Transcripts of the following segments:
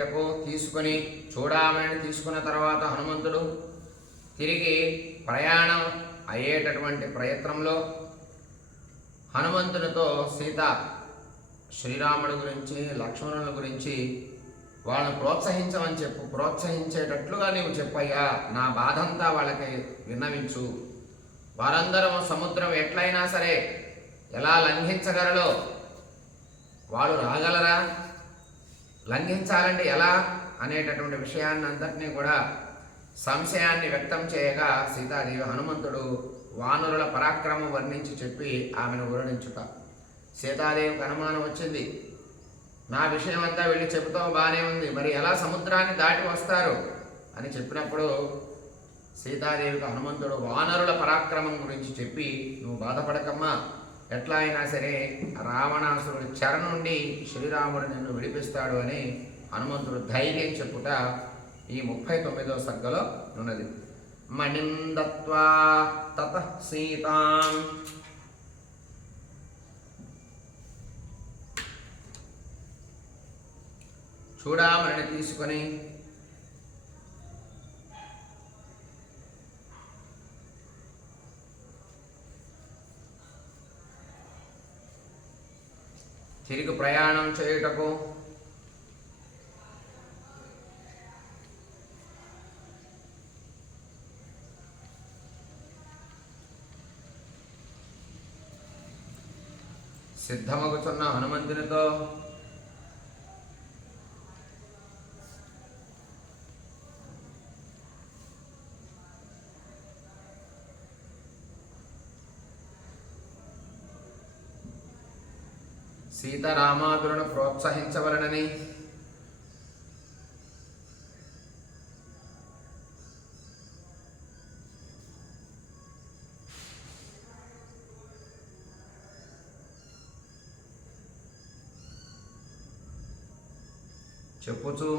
తీసుకొని చూడమని తీసుకున్న తర్వాత హనుమంతుడు తిరిగి ప్రయాణం అయ్యేటటువంటి ప్రయత్నంలో హనుమంతునితో సీత శ్రీరాముడి గురించి లక్ష్మణుల గురించి వాళ్ళని ప్రోత్సహించమని ప్రోత్సహించేటట్లుగా నీవు చెప్పయ్యా, నా బాధంతా వాళ్ళకి విన్నవించు, వారందరూ సముద్రం ఎట్లయినా సరే ఎలా లంఘించగలరో వాళ్ళు రాగలరా, లంఘించాలంటే ఎలా అనేటటువంటి విషయాన్ని అంతటినీ కూడా సంశయాన్ని వ్యక్తం చేయగా సీతాదేవి హనుమంతుడు వానరుల పరాక్రమం వర్ణించి చెప్పి ఆమెను వర్ణించుట. సీతాదేవికి అనుమానం వచ్చింది, నా విషయం అంతా వెళ్ళి చెబుతావు బాగానే ఉంది, మరి ఎలా సముద్రాన్ని దాటి వస్తారు అని చెప్పినప్పుడు సీతాదేవికి హనుమంతుడు వానరుల పరాక్రమం గురించి చెప్పి, నువ్వు బాధపడకమ్మా, ఎట్లా అయినా సరే రావణాసురుడి చెర నుండి శ్రీరాముడు నిన్ను విడిపిస్తాడు అని హనుమంతుడు ధైర్యం చెప్పుట ఈ 39వ సర్గలో ఉన్నది. మణిందత్వా తతః సీతాం చూడామణిని తీసుకొని తిరిగి ప్రయాణం చేయుటకు సిద్ధమగుతున్న హనుమంతునితో సీతారామాదులను ప్రోత్సహించవలనని చెప్పుచు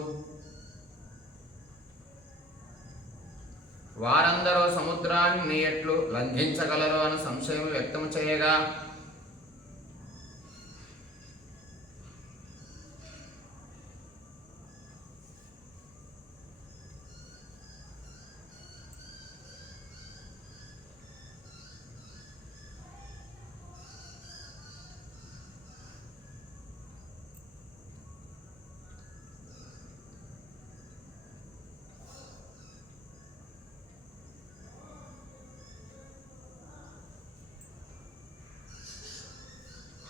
వారందరూ సముద్రాన్ని ఎట్లు లంఘించగలరు అని సంశయం వ్యక్తం చేయగా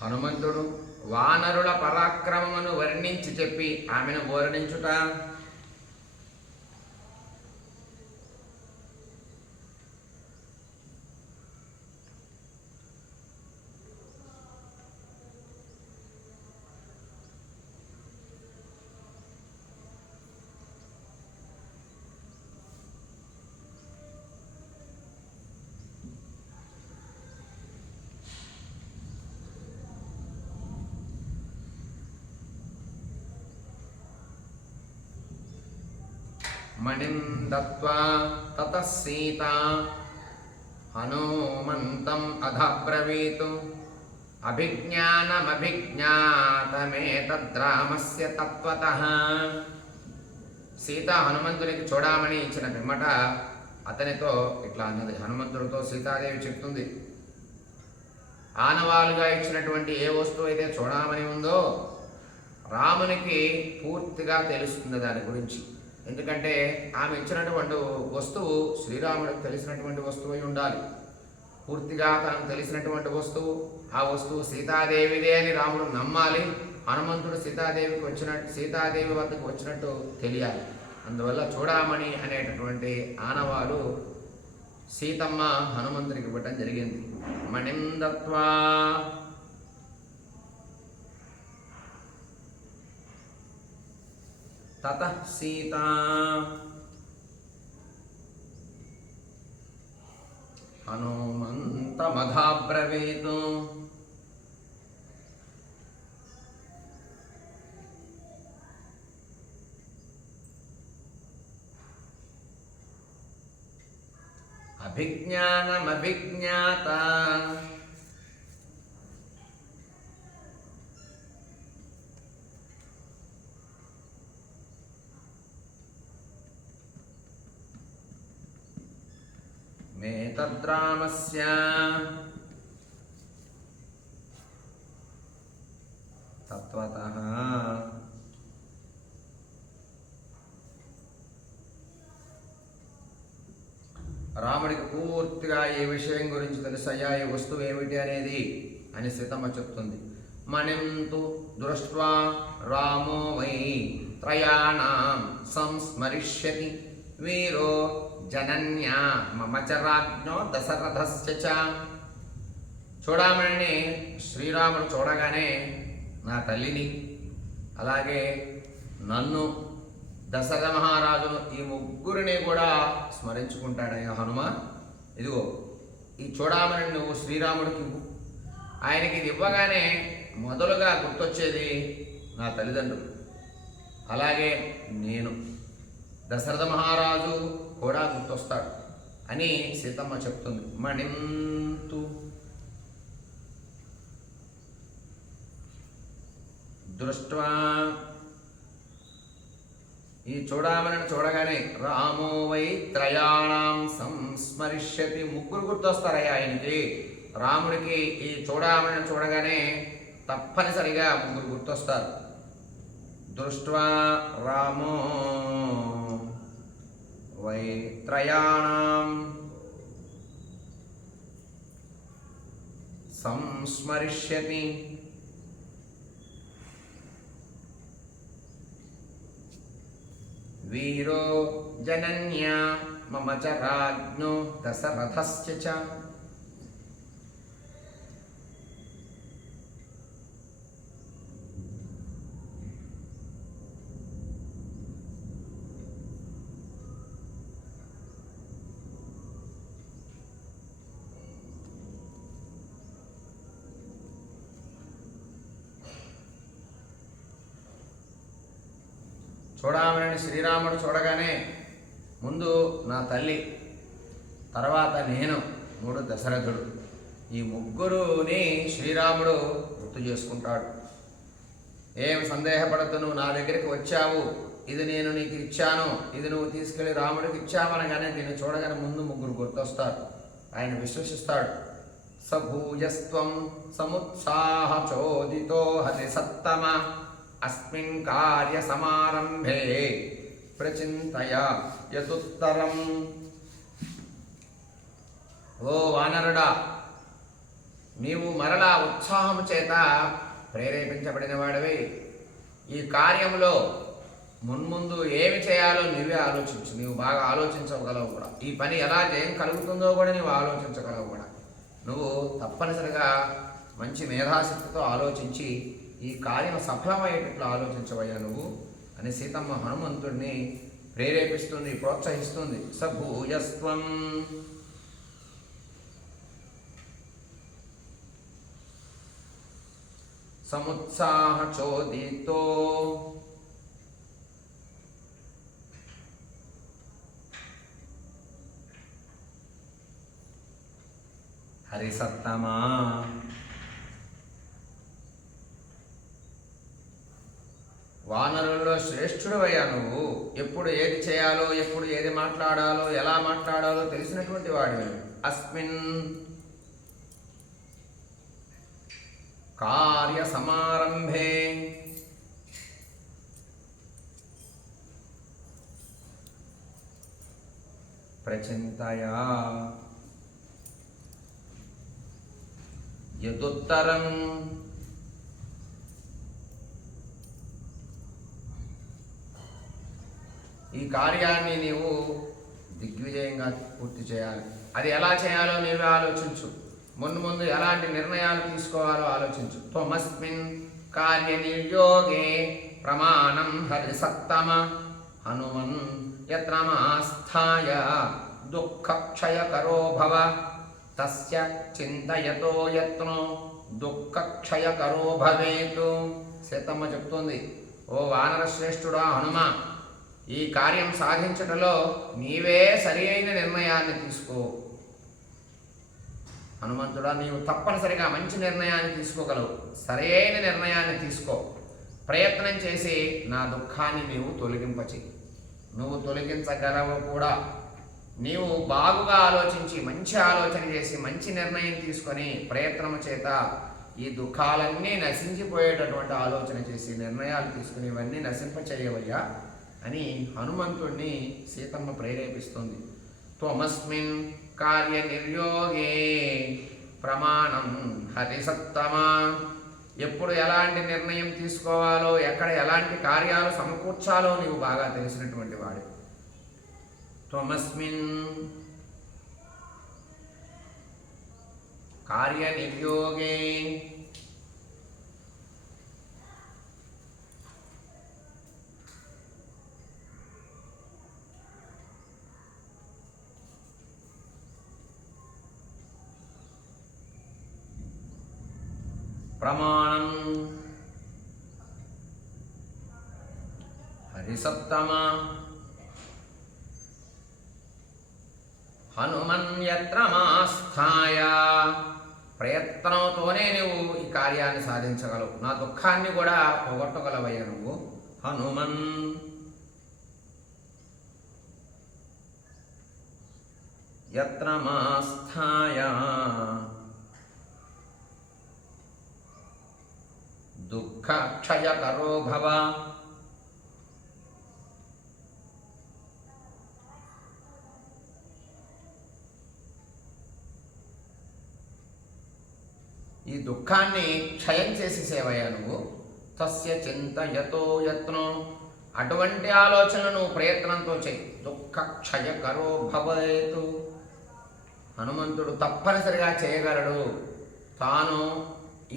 హనుమంతుడు వానరుల పరాక్రమమును వర్ణించి చెప్పి ఆమెను వర్ణించుట. మణిం దత్వా తతః సీతా హనుమంతం అధబ్రవీతు అభిజ్ఞానమభిజ్ఞాతమేతద్రామస్య తత్వతః. సీత హనుమంతునికి చూడమని ఇచ్చిన పిమ్మట అతనితో ఇట్లా అన్నది. హనుమంతుడితో సీతాదేవి చెప్తుంది, ఆనవాలుగా ఇచ్చినటువంటి ఏ వస్తువు అయితే చూడమని ఉందో రామునికి పూర్తిగా తెలుస్తుంది దాని గురించి. ఎందుకంటే ఆమె ఇచ్చినటువంటి వస్తువు శ్రీరాముడికి తెలిసినటువంటి వస్తువు అయి ఉండాలి. పూర్తిగా తనకు తెలిసినటువంటి వస్తువు, ఆ వస్తువు సీతాదేవిదే అని రాముడు నమ్మాలి. హనుమంతుడు సీతాదేవి వద్దకు వచ్చినట్టు తెలియాలి. అందువల్ల చూడమని అనేటటువంటి ఆనవాలు సీతమ్మ హనుమంతుడికి ఇవ్వటం జరిగింది. మణిం దత్వా తతః సీతా హనుమంతమధాబ్రవీతు అభిజ్ఞానమభిజ్ఞాత ఏతద్రామస్య తత్వతః రాముడికి పూర్తిగా ఈ విషయం గురించి తెలుసయ్యా, ఈ వస్తువు ఏమిటి అనేది అని సీతమ్మ చెప్తుంది. మణింతు దృష్ట్వా రామో వై త్రయాణం సంస్మరిష్యతి వీరో జనన్యా మమ చ రాజ్ఞో దశరథస్య చ. చూడమణిని శ్రీరాముడు చూడగానే నా తల్లిని, అలాగే నన్ను, దశరథ మహారాజును, ఈ ముగ్గురిని కూడా స్మరించుకుంటాడయ్యా హనుమ. ఇదిగో ఈ చూడమణిని నువ్వు శ్రీరాముడికి ఇవ్వు. ఆయనకి ఇది ఇవ్వగానే మొదలుగా గుర్తొచ్చేది నా తల్లిదండ్రులు, అలాగే నేను, దశరథ మహారాజు కూడా గుర్తొస్తాడు అని సీతమ్మ చెప్తుంది. మణింతు దృష్ట్వా, ఈ చూడమని చూడగానే రామో వై త్రయాణం సంస్మరిష్యతి, ముగ్గురు గుర్తొస్తారయ్యా ఆయనకి. రాముడికి ఈ చూడమని చూడగానే తప్పనిసరిగా ముగ్గురు గుర్తొస్తారు. దృష్ట్వా రామో వై త్రయాణం సంస్మరిష్యతి వీరో జనన్యా మమ చ రాజ్ఞో దశరథస్య చ. చూడమని శ్రీరాముడు చూడగానే ముందు నా తల్లి, తర్వాత నేను, మూడు దశరథుడు, ఈ ముగ్గురుని శ్రీరాముడు గుర్తు చేసుకుంటాడు. ఏం సందేహపడద్దు, నువ్వు నా దగ్గరికి వచ్చావు, ఇది నేను నీకు ఇచ్చాను, ఇది నువ్వు తీసుకెళ్ళి రాముడికి ఇచ్చావనగానే దీన్ని చూడగానే ముందు ముగ్గురు గుర్తొస్తారు. ఆయన విశ్వసిస్తాడు. సభూజస్త్వం సముత్సాహ చోదితో హరి సత్తమ అస్మిన్ కార్య సమారంభే ప్రచింతయ యతుత్తరం. ఓ వానరుడా, నీవు మరలా ఉత్సాహము చేత ప్రేరేపించబడిన వాడివి. ఈ కార్యంలో మున్ముందు ఏమి చేయాలో నువ్వే ఆలోచించు. నీవు బాగా ఆలోచించగలవు కూడా. ఈ పని ఎలా జయం కలుగుతుందో కూడా నువ్వు ఆలోచించగలవు కూడా. నువ్వు తప్పనిసరిగా మంచి మేధాశక్తితో ఆలోచించి ఈ కార్యం సఫలమయ్యేటట్లు ఆలోచించవయ్యా నువ్వు అని సీతమ్మ హనుమంతుడిని ప్రేరేపిస్తుంది, ప్రోత్సహిస్తుంది. సభూయస్త్వం సముత్సాహ చోదితో హరిసత్తమా. వానరుల్లో శ్రేష్ఠుడు అయ్యా నువ్వు. ఎప్పుడు ఏది చేయాలో, ఎప్పుడు ఏది మాట్లాడాలో, ఎలా మాట్లాడాలో తెలిసినటువంటి వాడివి. అస్మిన్ కార్య సమారంభే ప్రచింతయా యదుత్తరం. ఈ కార్యాన్ని నీవు దిగ్విజయంగా పూర్తి చేయాలి. అది ఎలా చేయాలో నీవే ఆలోచించు. ముందు ఎలాంటి నిర్ణయాలు తీసుకోవాలో ఆలోచించు. త్వమస్మిన్ కార్య నిర్యోగే ప్రమాణం హరిసత్తమ హనుమన్ యత్నమాస్థాయ దుఃఖక్షయకరో భవ తస్య చింతయతో యత్నో దుఃఖక్షయకరో భవేతు. సీతమ్మ చెప్తుంది, ఓ వానర శ్రేష్ఠుడా హనుమ, ఈ కార్యం సాధించటంలో నీవే సరి అయిన నిర్ణయాన్ని తీసుకో. హనుమంతుడా, నీవు తప్పనిసరిగా మంచి నిర్ణయాన్ని తీసుకోగలవు. సరైన నిర్ణయాన్ని తీసుకో. ప్రయత్నం చేసి నా దుఃఖాన్ని నీవు తొలగింపచేయి. నువ్వు తొలగించగలవు కూడా. నీవు బాగుగా ఆలోచించి మంచి ఆలోచన చేసి మంచి నిర్ణయం తీసుకొని ప్రయత్నము చేత ఈ దుఃఖాలన్నీ నశించిపోయేటటువంటి ఆలోచన చేసి నిర్ణయాలు తీసుకుని ఇవన్నీ నశింపచేయవయ్యా అని హనుమంతుణ్ణి సీతమ్మ ప్రేరేపిస్తుంది. త్వమస్మిన్ కార్య నిర్యోగే ప్రమాణం హరిసత్తమా. ఎప్పుడు ఎలాంటి నిర్ణయం తీసుకోవాలో, ఎక్కడ ఎలాంటి కార్యాలు సమకూర్చాలో నీవు బాగా తెలిసినటువంటి వాడు. త్వమస్మిన్ కార్య నిర్యోగే ప్రమాణం హరిసత్తమా హనుమన్యత్ర మాస్థాయ. ప్రయత్నంతోనే నువ్వు ఈ కార్యాన్ని సాధించగలవు, నా దుఃఖాన్ని కూడా పోగొట్టగలవయ్యా నువ్వు. హనుమన్ యత్ర మాస్థాయ దుఃఖక్షయకరో భవ. ఈ దుఃఖాన్ని క్షయం చేసేసేవయ్యా నువ్వు. తస్య చింతయతో యత్నం. అటువంటి ఆలోచనను ప్రయత్నంతో చేయి. దుఃఖ క్షయకరో భవేతు. హనుమంతుడు తప్పనిసరిగా చేయగలడు. తాను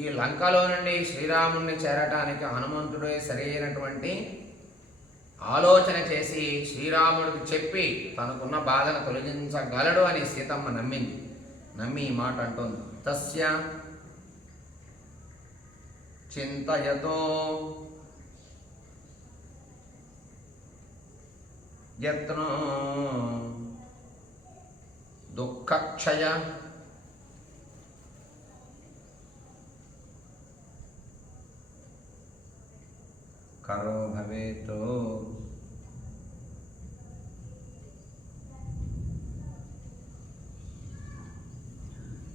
ఈ లంకలో నుండి శ్రీరాముణ్ణి చేరటానికి హనుమంతుడే సరైనటువంటి ఆలోచన చేసి శ్రీరాముడికి చెప్పి తనకున్న బాధను తొలగించగలడు అని సీతమ్మ నమ్మింది. నమ్మి ఈ మాట అంటోంది. తస్య చింతయతో యత్నో దుఃఖక్షయ కరో భవేత్.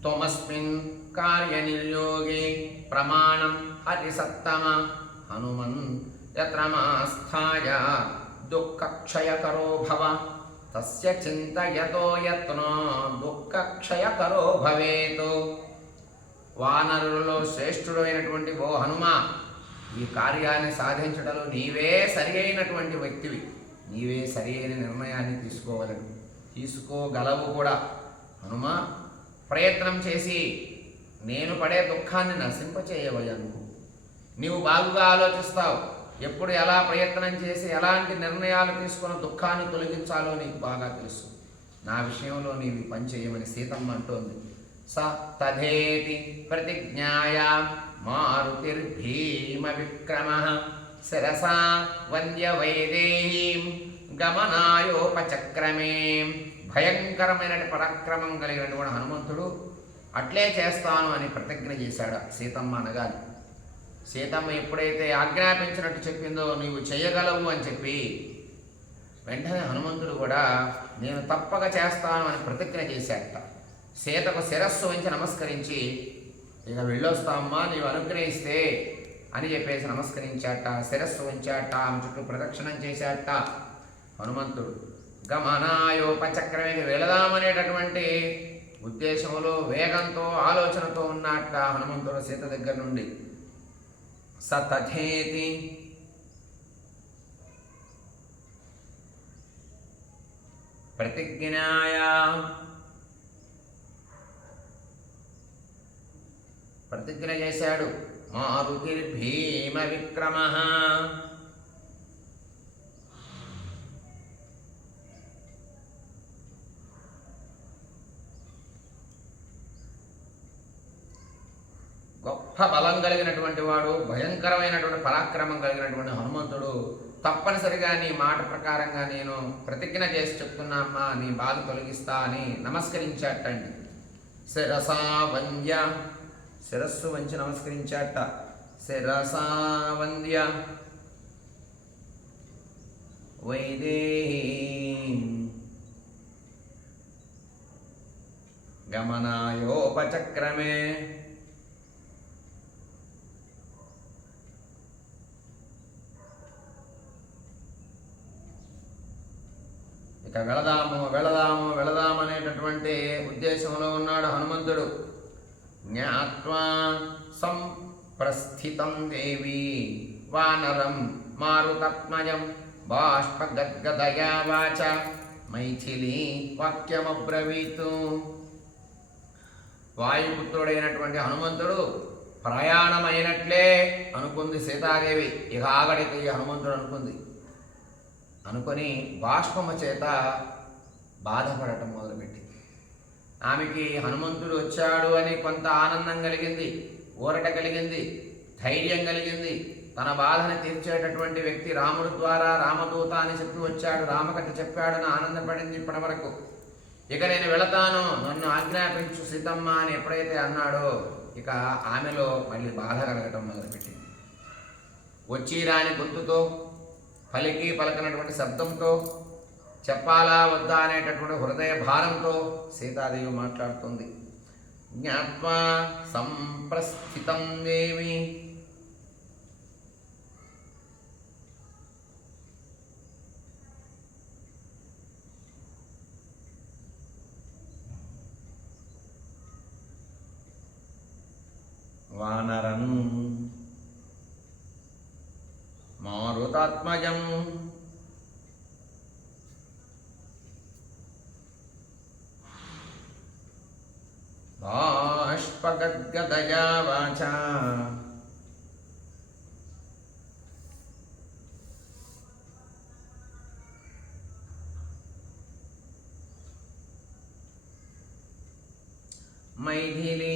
త్వమస్మిన్ కార్యనిర్యోగే ప్రమాణం హరిసత్తమ హనుమన్ యత్ర మాస్థాయ దుఃఖక్షయకరో భవ. తస్య చింతయతో యత్నో దుఃఖక్షయకరో భవేత్. వానరులలో శ్రేష్ఠుడు అయినటువంటి ఓ హనుమ, ఈ కార్యాన్ని సాధించడంలో నీవే సరి అయినటువంటి వ్యక్తివి. నీవే సరి అయిన నిర్ణయాన్ని తీసుకోగలవు కూడా. హనుమ, ప్రయత్నం చేసి నేను పడే దుఃఖాన్ని నశింపచేయవయ్యా నువ్వు. నీవు బాగుగా ఆలోచిస్తావు. ఎప్పుడు ఎలా ప్రయత్నం చేసి ఎలాంటి నిర్ణయాలు తీసుకున్న దుఃఖాన్ని తొలగించాలో నీకు బాగా తెలుసు. నా విషయంలో నీవు పని చేయమని సీతమ్మ అంటోంది. స తథేతి ప్రతిజ్ఞాయ మారుతిర్భీమ విక్రమ శిరసా వంద్య వైదేహీం గమనాయోపచక్రమే. భయంకరమైన పరాక్రమం కలిగినటువంటి హనుమంతుడు అట్లే చేస్తాను అని ప్రతిజ్ఞ చేశాడు సీతమ్మ అనగానే. సీతమ్మ ఎప్పుడైతే ఆజ్ఞాపించినట్టు చెప్పిందో నీవు చేయగలవు అని చెప్పి వెంటనే హనుమంతుడు కూడా నేను తప్పక చేస్తాను అని ప్రతిజ్ఞ చేశాడట. సీతకు శిరస్సు వంచి నమస్కరించి ఇక వెళ్ళొస్తామ్మా నీవు అనుగ్రహిస్తే అని చెప్పేసి నమస్కరించాట. శిరస్సు వంచాట. ఆమె చుట్టూ ప్రదక్షిణం చేశాట హనుమంతుడు. గమనాయోపచక్రమే, వెళదామనేటటువంటి ఉద్దేశంలో వేగంతో ఆలోచనతో ఉన్నట్ట హనుమంతుడు సీత దగ్గర నుండి. సతథేతి ప్రతిజ్ఞాయ, ప్రతిజ్ఞ చేశాడు. మారుతిర్భీమ విక్రమ. గొప్ప బలం కలిగినటువంటి వాడు, భయంకరమైనటువంటి పరాక్రమం కలిగినటువంటి హనుమంతుడు తప్పనిసరిగా నీ మాట ప్రకారంగా నేను ప్రతిజ్ఞ చేసి చెప్తున్నా అమ్మా, నీ బాధ తొలగిస్తా అని నమస్కరించాటండి. శిరసా వంద్య, శిరస్సు వంచి నమస్కరించాట. శిరసా వంద్య వైదేహీ గమనాయోపచక్రమే. ఇక వెళదాము వెళదాము వెళదామనేటటువంటి ఉద్దేశంలో ఉన్నాడు హనుమంతుడు. జ్ఞాత్వా సంప్రస్థితం దేవి వానరం మారుతత్మజం బాష్పగద్గదయా వాచ మైథిలీ వాక్యమబ్రవీతు. వాయుపుత్రుడైనటువంటి హనుమంతుడు ప్రయాణమైనట్లే అనుకుంది సీతాదేవి. ఇక ఆగడికి హనుమంతుడు అనుకొని బాష్పము చేత బాధపడటం మొదలుపెట్టింది. ఆమెకి హనుమంతుడు వచ్చాడు అని కొంత ఆనందం కలిగింది, ఊరట కలిగింది, ధైర్యం కలిగింది. తన బాధను తీర్చేటటువంటి వ్యక్తి రాముడు ద్వారా రామదూత అని చెప్పి వచ్చాడు, రామకథ చెప్పాడని ఆనందపడింది ఇప్పటి వరకు. ఇక నేను వెళతాను, నన్ను ఆజ్ఞాపించు సీతమ్మ అని ఎప్పుడైతే అన్నాడో ఇక ఆమెలో మళ్ళీ బాధ కలగటం మొదలుపెట్టింది. వచ్చి రాని గొంతుతో, పలికి పలకనటువంటి శబ్దంతో, చెప్పాలా వద్దా అనేటటువంటి హృదయ భారంతో సీతాదేవి మాట్లాడుతుంది. జ్ఞాత్వా సంప్రస్థితం దేవి. వానరం మారుతాత్మజం బాష్పగద్గదయా వాచా మైథిలీ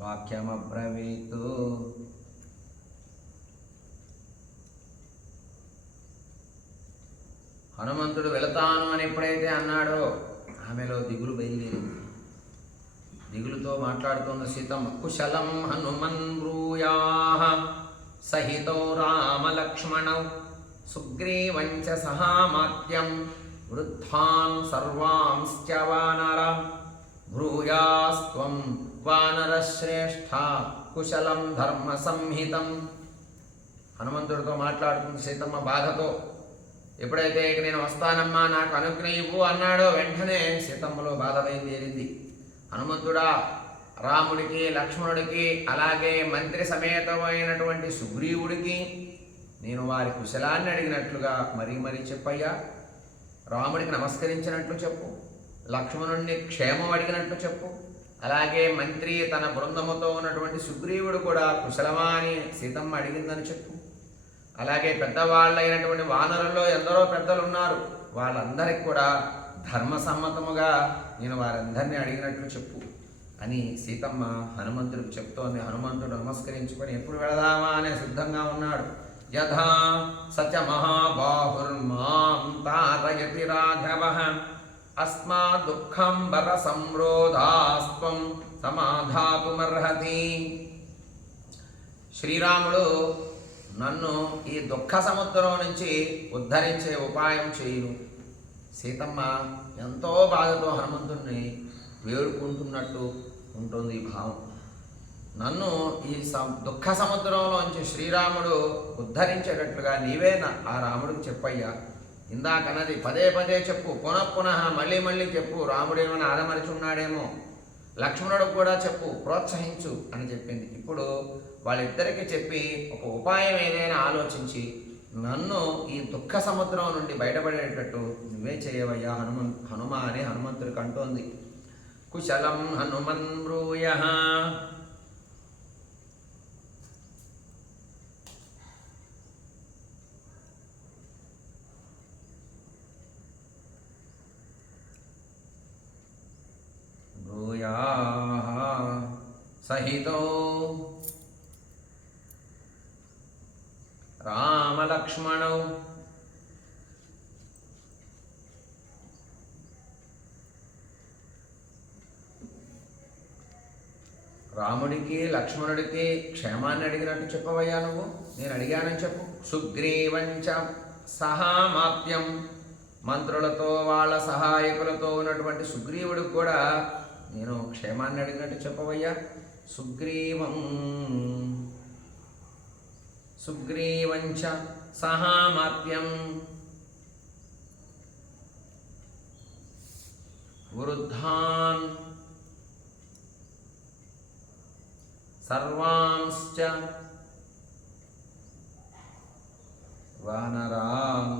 వాక్యమబ్రవీతు. హనుమంతుడు వెళతాను అని ఎప్పుడైతే అన్నాడో ఆమెలో దిగులు బయలుదేరింది. దిగులుతో మాట్లాడుతున్న సీతమ్మ. కుశలం హనుమన్ బ్రూయాః సహితో రామలక్ష్మణౌ సుగ్రీవంచ సహామాత్యం వృద్ధాన్ సర్వాంశ్చ వానరాం బ్రూయాస్త్వం వానరశ్రేష్ఠ కుశలం ధర్మ సంహితం. హనుమంతుడితో మాట్లాడుతుంది సీతమ్మ బాధతో. ఎప్పుడైతే ఇక నేను వస్తానమ్మా నాకు అనుజ్ఞ ఇవ్వు అన్నాడో వెంటనే సీతమ్మలో బాధ బయలుదేరింది. హనుమంతుడా, రాముడికి లక్ష్మణుడికి అలాగే మంత్రి సమేతమైనటువంటి సుగ్రీవుడికి నేను వారి కుశలాన్ని అడిగినట్లుగా మరీ మరీ చెప్పయ్యా. రాముడికి నమస్కరించినట్లు చెప్పు, లక్ష్మణుడిని క్షేమం అడిగినట్లు చెప్పు, అలాగే మంత్రి తన బృందముతో ఉన్నటువంటి సుగ్రీవుడు కూడా కుశలమా అని సీతమ్మ అడిగిందని చెప్పు. అలాగే పెద్దవాళ్ళైనటువంటి వానరుల్లో ఎందరో పెద్దలు ఉన్నారు, వాళ్ళందరికీ కూడా ధర్మసమ్మతముగా నేను వారందరినీ అడిగినట్లు చెప్పు అని సీతమ్మ హనుమంతుడికి చెప్తోంది. హనుమంతుడు నమస్కరించుకొని ఎప్పుడు వెళదామా అనే సిద్ధంగా ఉన్నాడు. యథా సచ మహాబాహుర్మాం తారయతి రాఘవః అస్మా దుఃఖం బర సంరోధాస్త్వం సమాధాతుమర్హతి. శ్రీరాముడు నన్ను ఈ దుఃఖ సముద్రం నుంచి ఉద్ధరించే ఉపాయం చేయును. సీతమ్మ ఎంతో బాధతో హనుమంతుడిని వేడుకుంటున్నట్టు ఉంటుంది ఈ భావం. నన్ను ఈ దుఃఖ సముద్రంలోంచి శ్రీరాముడు ఉద్ధరించేటట్లుగా నీవే ఆ రాముడికి చెప్పయ్యా. ఇందాకన్నది పదే పదే చెప్పు, పునః మళ్ళీ మళ్ళీ చెప్పు. రాముడేమైనా ఆదమరిచున్నాడేమో, లక్ష్మణుడు కూడా చెప్పు, ప్రోత్సహించు అని చెప్పింది. ఇప్పుడు వాళ్ళిద్దరికీ చెప్పి ఒక ఉపాయం ఏదైనా ఆలోచించి నన్ను ఈ దుఃఖ సముద్రం నుండి బయటపడేటట్టు నువ్వే చేయవయ్యా హనుమ అని హనుమంతుడికి అంటోంది. కుశలం హనుమన్ బ్రూయః. సహితో రామలక్ష్మణౌ రాముడికి లక్ష్మణుడికి క్షేమాన్ని అడిగినట్టు చెప్పవయ్యా నువ్వు, నేను అడిగానని చెప్పు. సుగ్రీవంచ సహామాప్యం మంత్రులతో వాళ్ళ సహాయకులతో ఉన్నటువంటి సుగ్రీవుడికి కూడా నేను క్షేమాన్ని అడిగినట్టు చెప్పవయ్యా. సుగ్రీవంచ సహామాత్యం వృద్ధాన్ సర్వాంశ్చ వానరాన్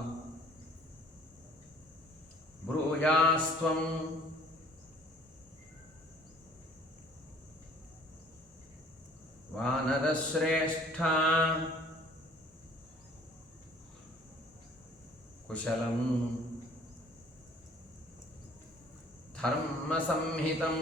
బ్రూయాస్త్వం వానరశ్రేష్ఠ కుశలం ధర్మ సంహితం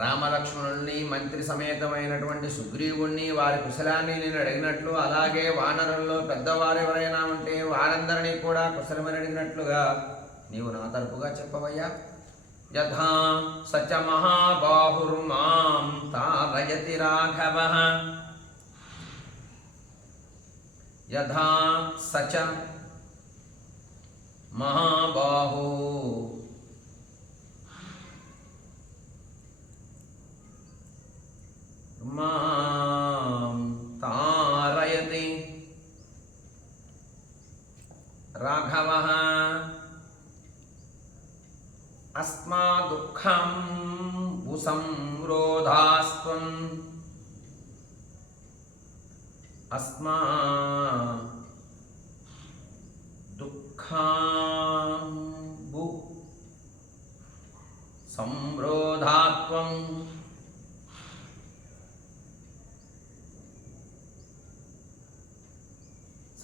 రామలక్ష్మణుల్ని మంత్రి సమేతమైనటువంటి సుగ్రీవుణ్ణి వారి కుశలాన్ని నేను అడిగినట్లు, అలాగే వానరుల్లో పెద్దవారు ఎవరైనా ఉంటే వారందరినీ కూడా కుశలమని అడిగినట్లుగా నీవు నా తరపుగా చెప్పవయ్యా. యథా సచ మహాబాహుర్మాం తారయతి రాఘవః యథా సచ మహాబాహు మాం తారయతి రాఘవః అస్మాదుఃఖం సంరోధాస్త్వం అస్మా దుఃఖాంబు సంరోధాత్వం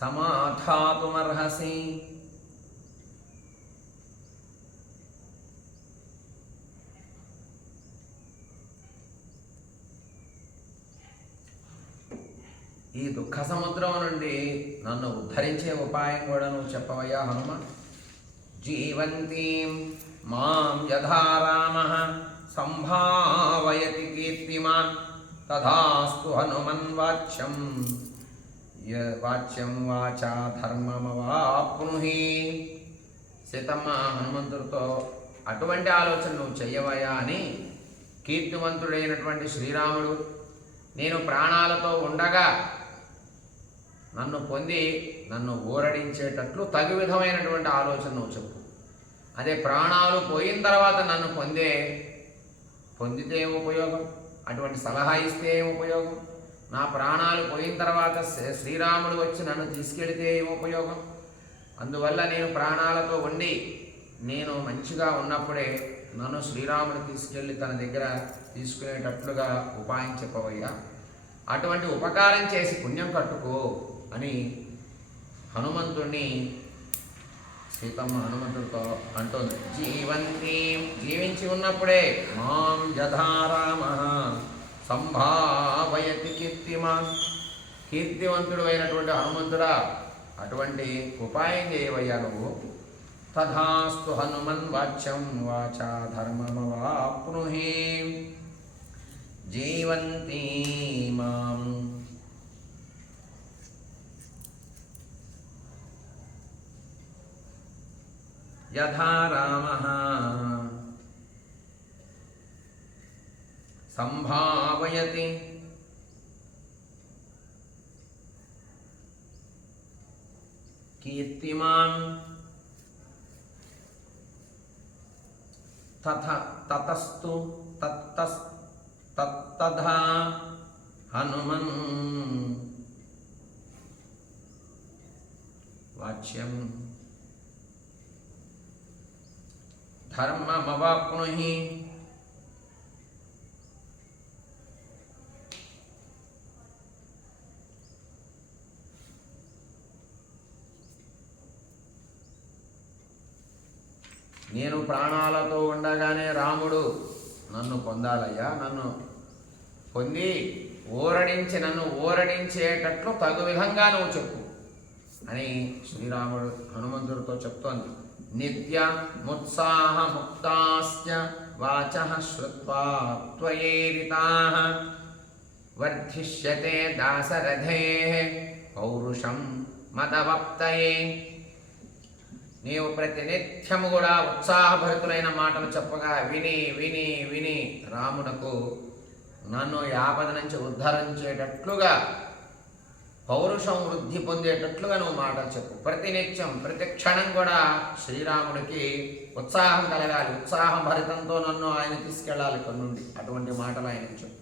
సమాధాతుమర్హసి. ఈ దుఃఖ సముద్రం నుండి నన్ను ఉద్ధరించే ఉపాయం కూడా నువ్వు చెప్పవయ్యా హనుమ. జీవంతీం మాం యథా రామః సంభావయతి కీర్తిమాన్ తథాస్తు హనుమన్ వాచ్యం వాచ్యం వాచా ధర్మమవాప్నుహి. సీతమ్మ హనుమంతుడితో అటువంటి ఆలోచన నువ్వు చెయ్యవయ్యా అని కీర్తివంతుడైనటువంటి శ్రీరాముడు నేను ప్రాణాలతో ఉండగా నన్ను పొంది నన్ను ఊరడించేటట్లు తగు విధమైనటువంటి ఆలోచన నువ్వు చెప్పు. అదే ప్రాణాలు పోయిన తర్వాత నన్ను పొందితే ఏం ఉపయోగం, అటువంటి సలహా ఇస్తే ఏం ఉపయోగం, నా ప్రాణాలు పోయిన తర్వాత శ్రీరాముడు వచ్చి నన్ను తీసుకెళితే ఏం ఉపయోగం. అందువల్ల నేను ప్రాణాలతో ఉండి నేను మంచిగా ఉన్నప్పుడే నన్ను శ్రీరాముడు తీసుకెళ్ళి తన దగ్గర తీసుకునేటట్లుగా ఉపాయం చెప్పవయ్యా. అటువంటి ఉపకారం చేసి పుణ్యం కట్టుకో అని హనుమంతుణ్ణి సీతమ్మ హనుమంతుడితో అంటోంది. జీవించి ఉన్నప్పుడే మాం యథా రామః సంభావయతి కీర్తిమాన్, కీర్తివంతుడు అయినటువంటి హనుమంతుడా అటువంటి ఉపాయం చేయవయ్యా నువ్వు. తథాస్తు హనుమన్ వాచ్యం వాచా ధర్మమవాప్నుహి. జీవంతి మాం యథా రామః సంభావయతి కీర్తిమాన్ తతస్తు తత్తథా హనుమన్ వాచ్యం ధర్మమవాప్నుహి. నేను ప్రాణాలతో ఉండగానే రాముడు నన్ను పొందాలయ్యా, నన్ను పొంది నన్ను ఊరడించేటట్లు తగు విధంగా నువ్వు చెప్పు అని శ్రీరాముడు హనుమంతుడితో చెప్తోంది. నిత్యముత్సాహముక్తాస్య వాచః శ్రుత్వా త్వయేరితాః వర్ధిష్యతే దాశరథేః పౌరుషం మదవప్తయే. నీవు ప్రతినిత్యము కూడా ఉత్సాహభరితులైన మాటలు చెప్పగా విని విని విని రామునకు నన్ను ఆపద నుంచి ఉద్ధరించేటట్లుగా పౌరుషం వృద్ధి పొందేటట్లుగా నువ్వు మాటలు చెప్పు. ప్రతినిత్యం ప్రతి క్షణం కూడా శ్రీరాముడికి ఉత్సాహం కలగాలి, ఉత్సాహం భరితంతో నన్ను ఆయన తీసుకెళ్ళాలి ఇక్కడ నుండి. అటువంటి మాటలు ఆయనకి చెప్పు.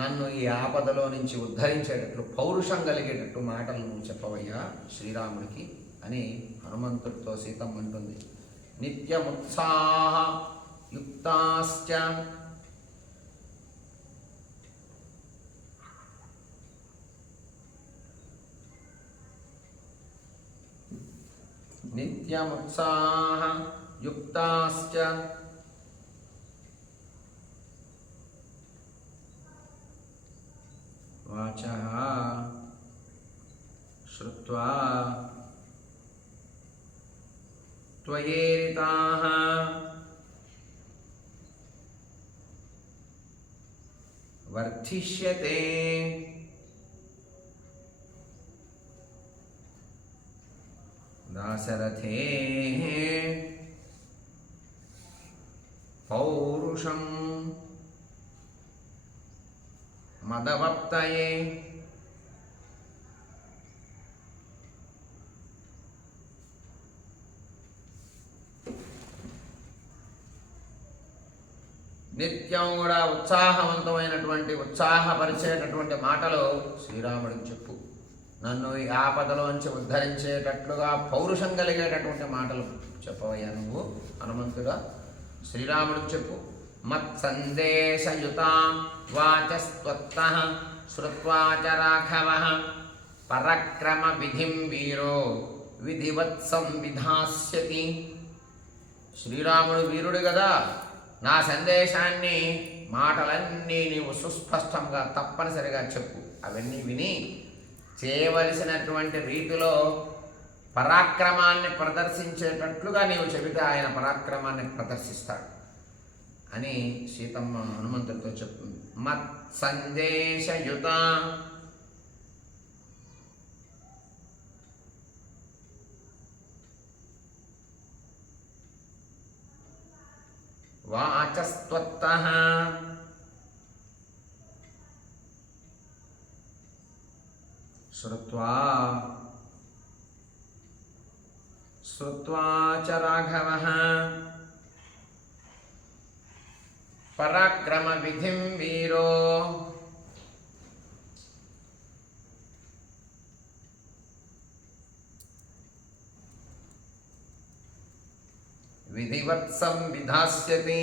నన్ను ఈ ఆపదలో నుంచి ఉద్ధరించేటట్లు పౌరుషం కలిగేటట్టు మాటలు నువ్వు చెప్పవయ్యా శ్రీరాముడికి అని హనుమంతుడితో సీతమ్మ అంటుంది. నిత్యముత్సాహ యుక్తాశ్చ నిత్యముత్సాహ యుక్తాశ్చ వాచః శ్రుత్వా త్వయేరితాః వర్ధిష్యతే దాశరథేః పౌరుషం మదవప్తయే. నిత్యం కూడా ఉత్సాహవంతమైనటువంటి ఉత్సాహపరిచేటటువంటి మాటలు శ్రీరాముడికి చెప్పు. నన్ను ఈ ఆపదలోంచి ఉద్ధరించేటట్లుగా పౌరుషం కలిగేటటువంటి మాటలు చెప్పవయ్యా నువ్వు హనుమంతుడా శ్రీరాముడికి చెప్పు. మత్సందేశయుతా వాచస్త్వత్తః శ్రుత్వా చ రాఘవః పరక్రమ విధిం వీరో విధివత్ సంవిధాస్యతి. శ్రీరాముడు వీరుడు కదా, నా సందేశాన్ని మాటలన్నీ నీవు సుస్పష్టంగా తప్పనిసరిగా చెప్పు. అవన్నీ విని చేయవలసినటువంటి రీతిలో పరాక్రమాన్ని ప్రదర్శించేటట్లుగా నీవు చెబితే ఆయన పరాక్రమాన్ని ప్రదర్శిస్తాడు అని సీతమ్మ హనుమంతుడితో చెప్తుంది. మత్ సందేశయుత వాచస్త్వత్తః శ్రుత్వా చ రాఘవః పరాక్రమ విధిం వీరో విధివత్ సంవిధాస్యతి.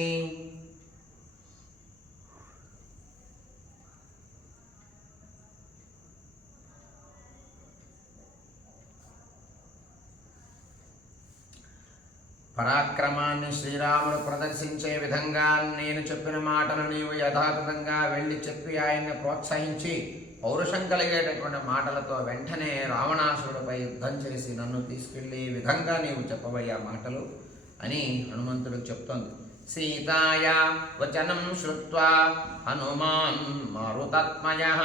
పరాక్రమాన్ని శ్రీరాముడు ప్రదర్శించే విధంగా నేను చెప్పిన మాటలు నీవు యథాతథంగా వెళ్ళి చెప్పి ఆయన్ని ప్రోత్సహించి పౌరుషం కలిగేటటువంటి మాటలతో వెంటనే రావణాసురుడిపై యుద్ధం చేసి నన్ను తీసుకెళ్ళి విధంగా నీవు చెప్పబోయే మాటలు అని హనుమంతుడు చెప్తోంది. సీతాయా వచనం శ్రుత్వా హనుమాన్ మారుతాత్మయః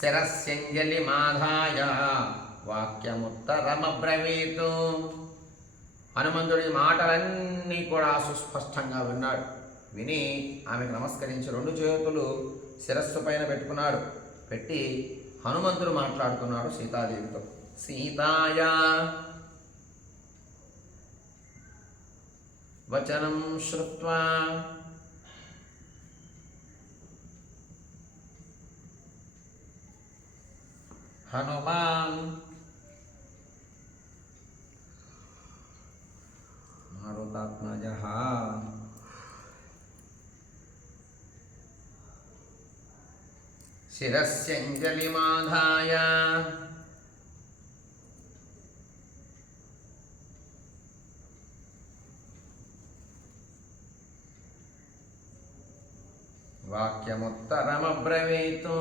శిరస్యంజలిమాధాయ వాక్యముత్తరమబ్రవీతు. హనుమంతుడి మాటలన్నీ కూడా సుస్పష్టంగా విన్నాడు. విని ఆమెకు నమస్కరించి 2 చేతులు శిరస్సు పైన పెట్టుకున్నాడు. పెట్టి హనుమంతుడు మాట్లాడుతున్నాడు సీతాదేవితో. సీతాయా వచనం శ్రుత్వా హనుమాన్ మారుతాత్మజః శిరస్యంజలిమాధాయ వాక్యముత్తరమబ్రవీతు.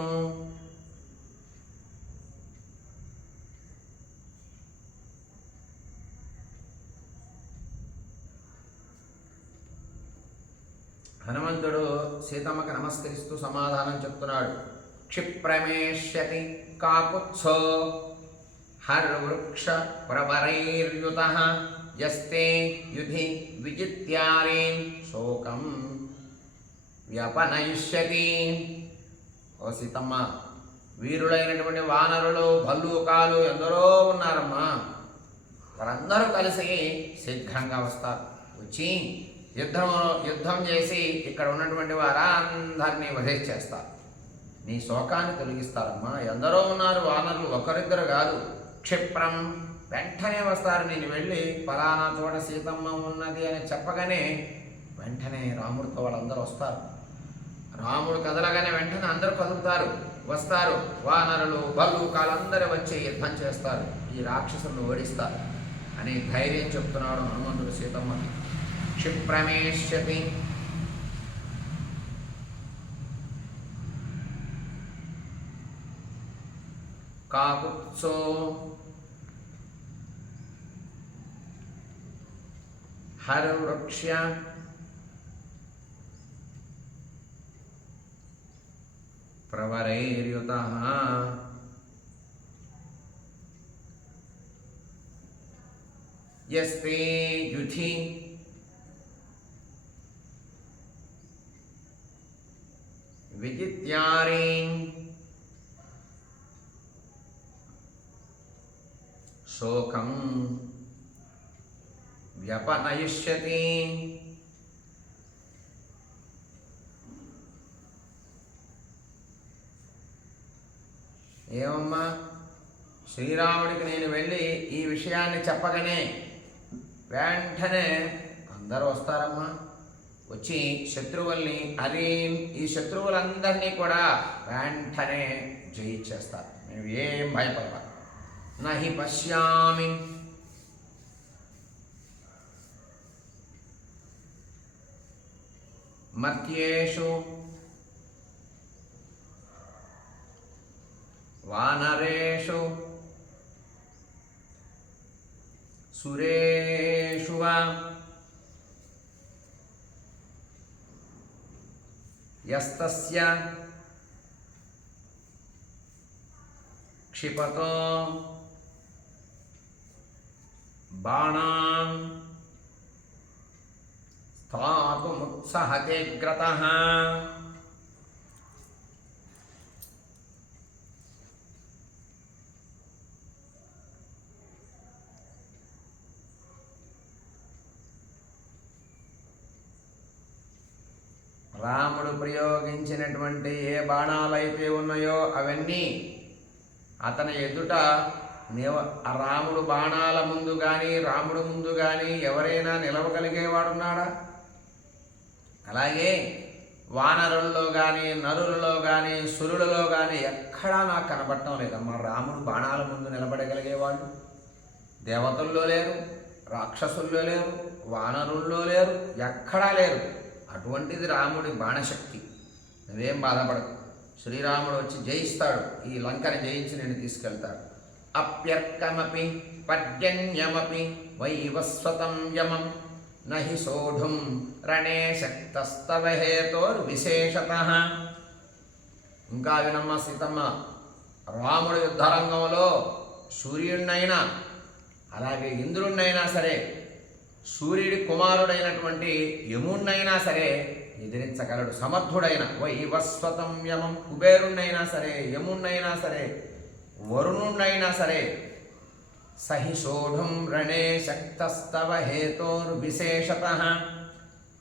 హనుమంతుడు సీతమ్మకి నమస్కరిస్తూ సమాధానం చెప్తున్నాడు. క్షిప్రమేష్యతి కాకుత్సో హర్వృక్ష ప్రవరైర్యుత యస్తే యుధి విజిత్యారేన్ శోకం వ్యపనయిష్యతి. ఓ సీతమ్మ, వీరులైనటువంటి వానరులు భల్లూకాలు ఎందరో ఉన్నారమ్మా. వారందరూ కలిసి శీఘ్రంగా వస్తారు. వచ్చి యుద్ధం చేసి ఇక్కడ ఉన్నటువంటి వారందరినీ వధించేస్తారు. నీ శోకాన్ని తొలగిస్తారమ్మా. ఎందరో ఉన్నారు వానరులు, ఒకరిద్దరు కాదు. క్షిప్రం, వెంటనే వస్తారు. నేను వెళ్ళి ఫలానా చోట సీతమ్మ ఉన్నది అని చెప్పగానే వెంటనే రాముడితో వాళ్ళందరూ వస్తారు. రాముడు కదలగానే వెంటనే అందరూ కదులుతారు, వస్తారు. వానరులు భల్లూకాలందరూ వచ్చి యుద్ధం చేస్తారు, ఈ రాక్షసులను ఓడిస్తారు అని ధైర్యం చెప్తున్నాడు హనుమంతుడు సీతమ్మకి. క్షిప్రమేష్యతి, కాకుత్సో హరవృక్ష ప్రవరైర్యుతః యస్తే యుధి విజిత్యారేం శోకం వ్యపనయిష్యతి. ఏమమ్మా, శ్రీరాముడికి నేను వెళ్ళి ఈ విషయాన్ని చెప్పగానే వెంటనే అందరూ వస్తారమ్మా. వచ్చి శత్రువుల్ని ఈ శత్రువులందరినీ కూడా వెంటనే జయించేస్తారు. మేము ఏం భయపడవా. నహి పశ్యామి మర్త్యేషు వానరేషు సురేషు వా యస్తస్య క్షిపతో బాణాన్ స్థాతుముత్సహతే గ్రతః. రాముడు ప్రయోగించినటువంటి ఏ బాణాలైతే ఉన్నాయో అవన్నీ అతని ఎదుట రాముడు బాణాల ముందు కానీ రాముడు ముందు కానీ ఎవరైనా నిలవగలిగేవాడున్నాడా? అలాగే వానరుల్లో కానీ నరులలో కానీ సురులలో కానీ ఎక్కడా నాకు కనబడటం లేదమ్మా రాముడు బాణాల ముందు నిలబడగలిగేవాళ్ళు. దేవతల్లో లేరు, రాక్షసుల్లో లేరు, వానరుల్లో లేరు, ఎక్కడా లేరు. అటువంటిది రాముడి బాణశక్తి. నువ్వేం బాధపడదు. శ్రీరాముడు వచ్చి జయిస్తాడు, ఈ లంకని జయించి నేను తీసుకెళ్తాడు. అప్యర్కమపి పర్జన్యమపి వైవస్వతం యమం నహి సోఢుం రణే శక్తస్తవ హేతోర్విశేషతః. ఇంకా వినమ్మ సీతమ్మ, రాముడు యుద్ధరంగంలో సూర్యుడినైనా అలాగే ఇంద్రుణ్ణైనా సరే, సూర్యుడి కుమారుడైనటువంటి యముణ్ణైనా సరే ఎదిరించగలడు. సమర్థుడైన వైవస్వతం యమం, కుబేరుణ్ణైనా సరే, యముణ్ణైనా సరే, వరుణుణ్ణైనా సరే, సహిషోఢుం రణే శక్తస్తవ హేతోర్విశేషతః.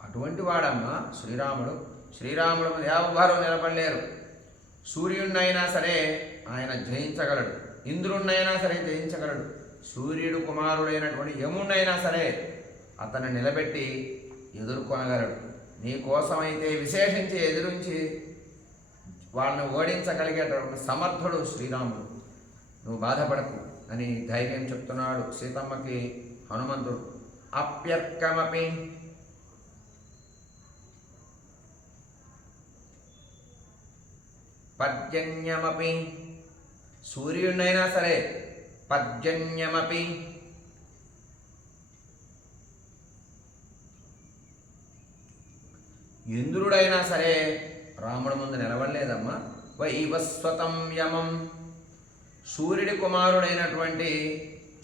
అటువంటి వాడమ్మా శ్రీరాముడు. శ్రీరాముడు ఎవ్వరూ నిలబడలేరు. సూర్యుడినైనా సరే ఆయన జయించగలడు, ఇంద్రుణ్ణైనా సరే జయించగలడు, సూర్యుడు కుమారుడైనటువంటి యముణ్ణైనా సరే అతన్ని నిలబెట్టి ఎదుర్కొనగలడు. నీ కోసమైతే విశేషించి ఎదురించి వాళ్ళని ఓడించగలిగేటటువంటి సమర్థుడు శ్రీరాముడు. నువ్వు బాధపడకు అని ధైర్యం చెప్తున్నాడు సీతమ్మకి హనుమంతుడు. అప్యర్కమపి పర్జన్యమపి, సూర్యుడినైనా సరే, పర్జన్యమపి ఇంద్రుడైనా సరే రాముడి ముందు నిలబడలేదమ్మా. వైవస్వతం యమం, సూర్యుడి కుమారుడైనటువంటి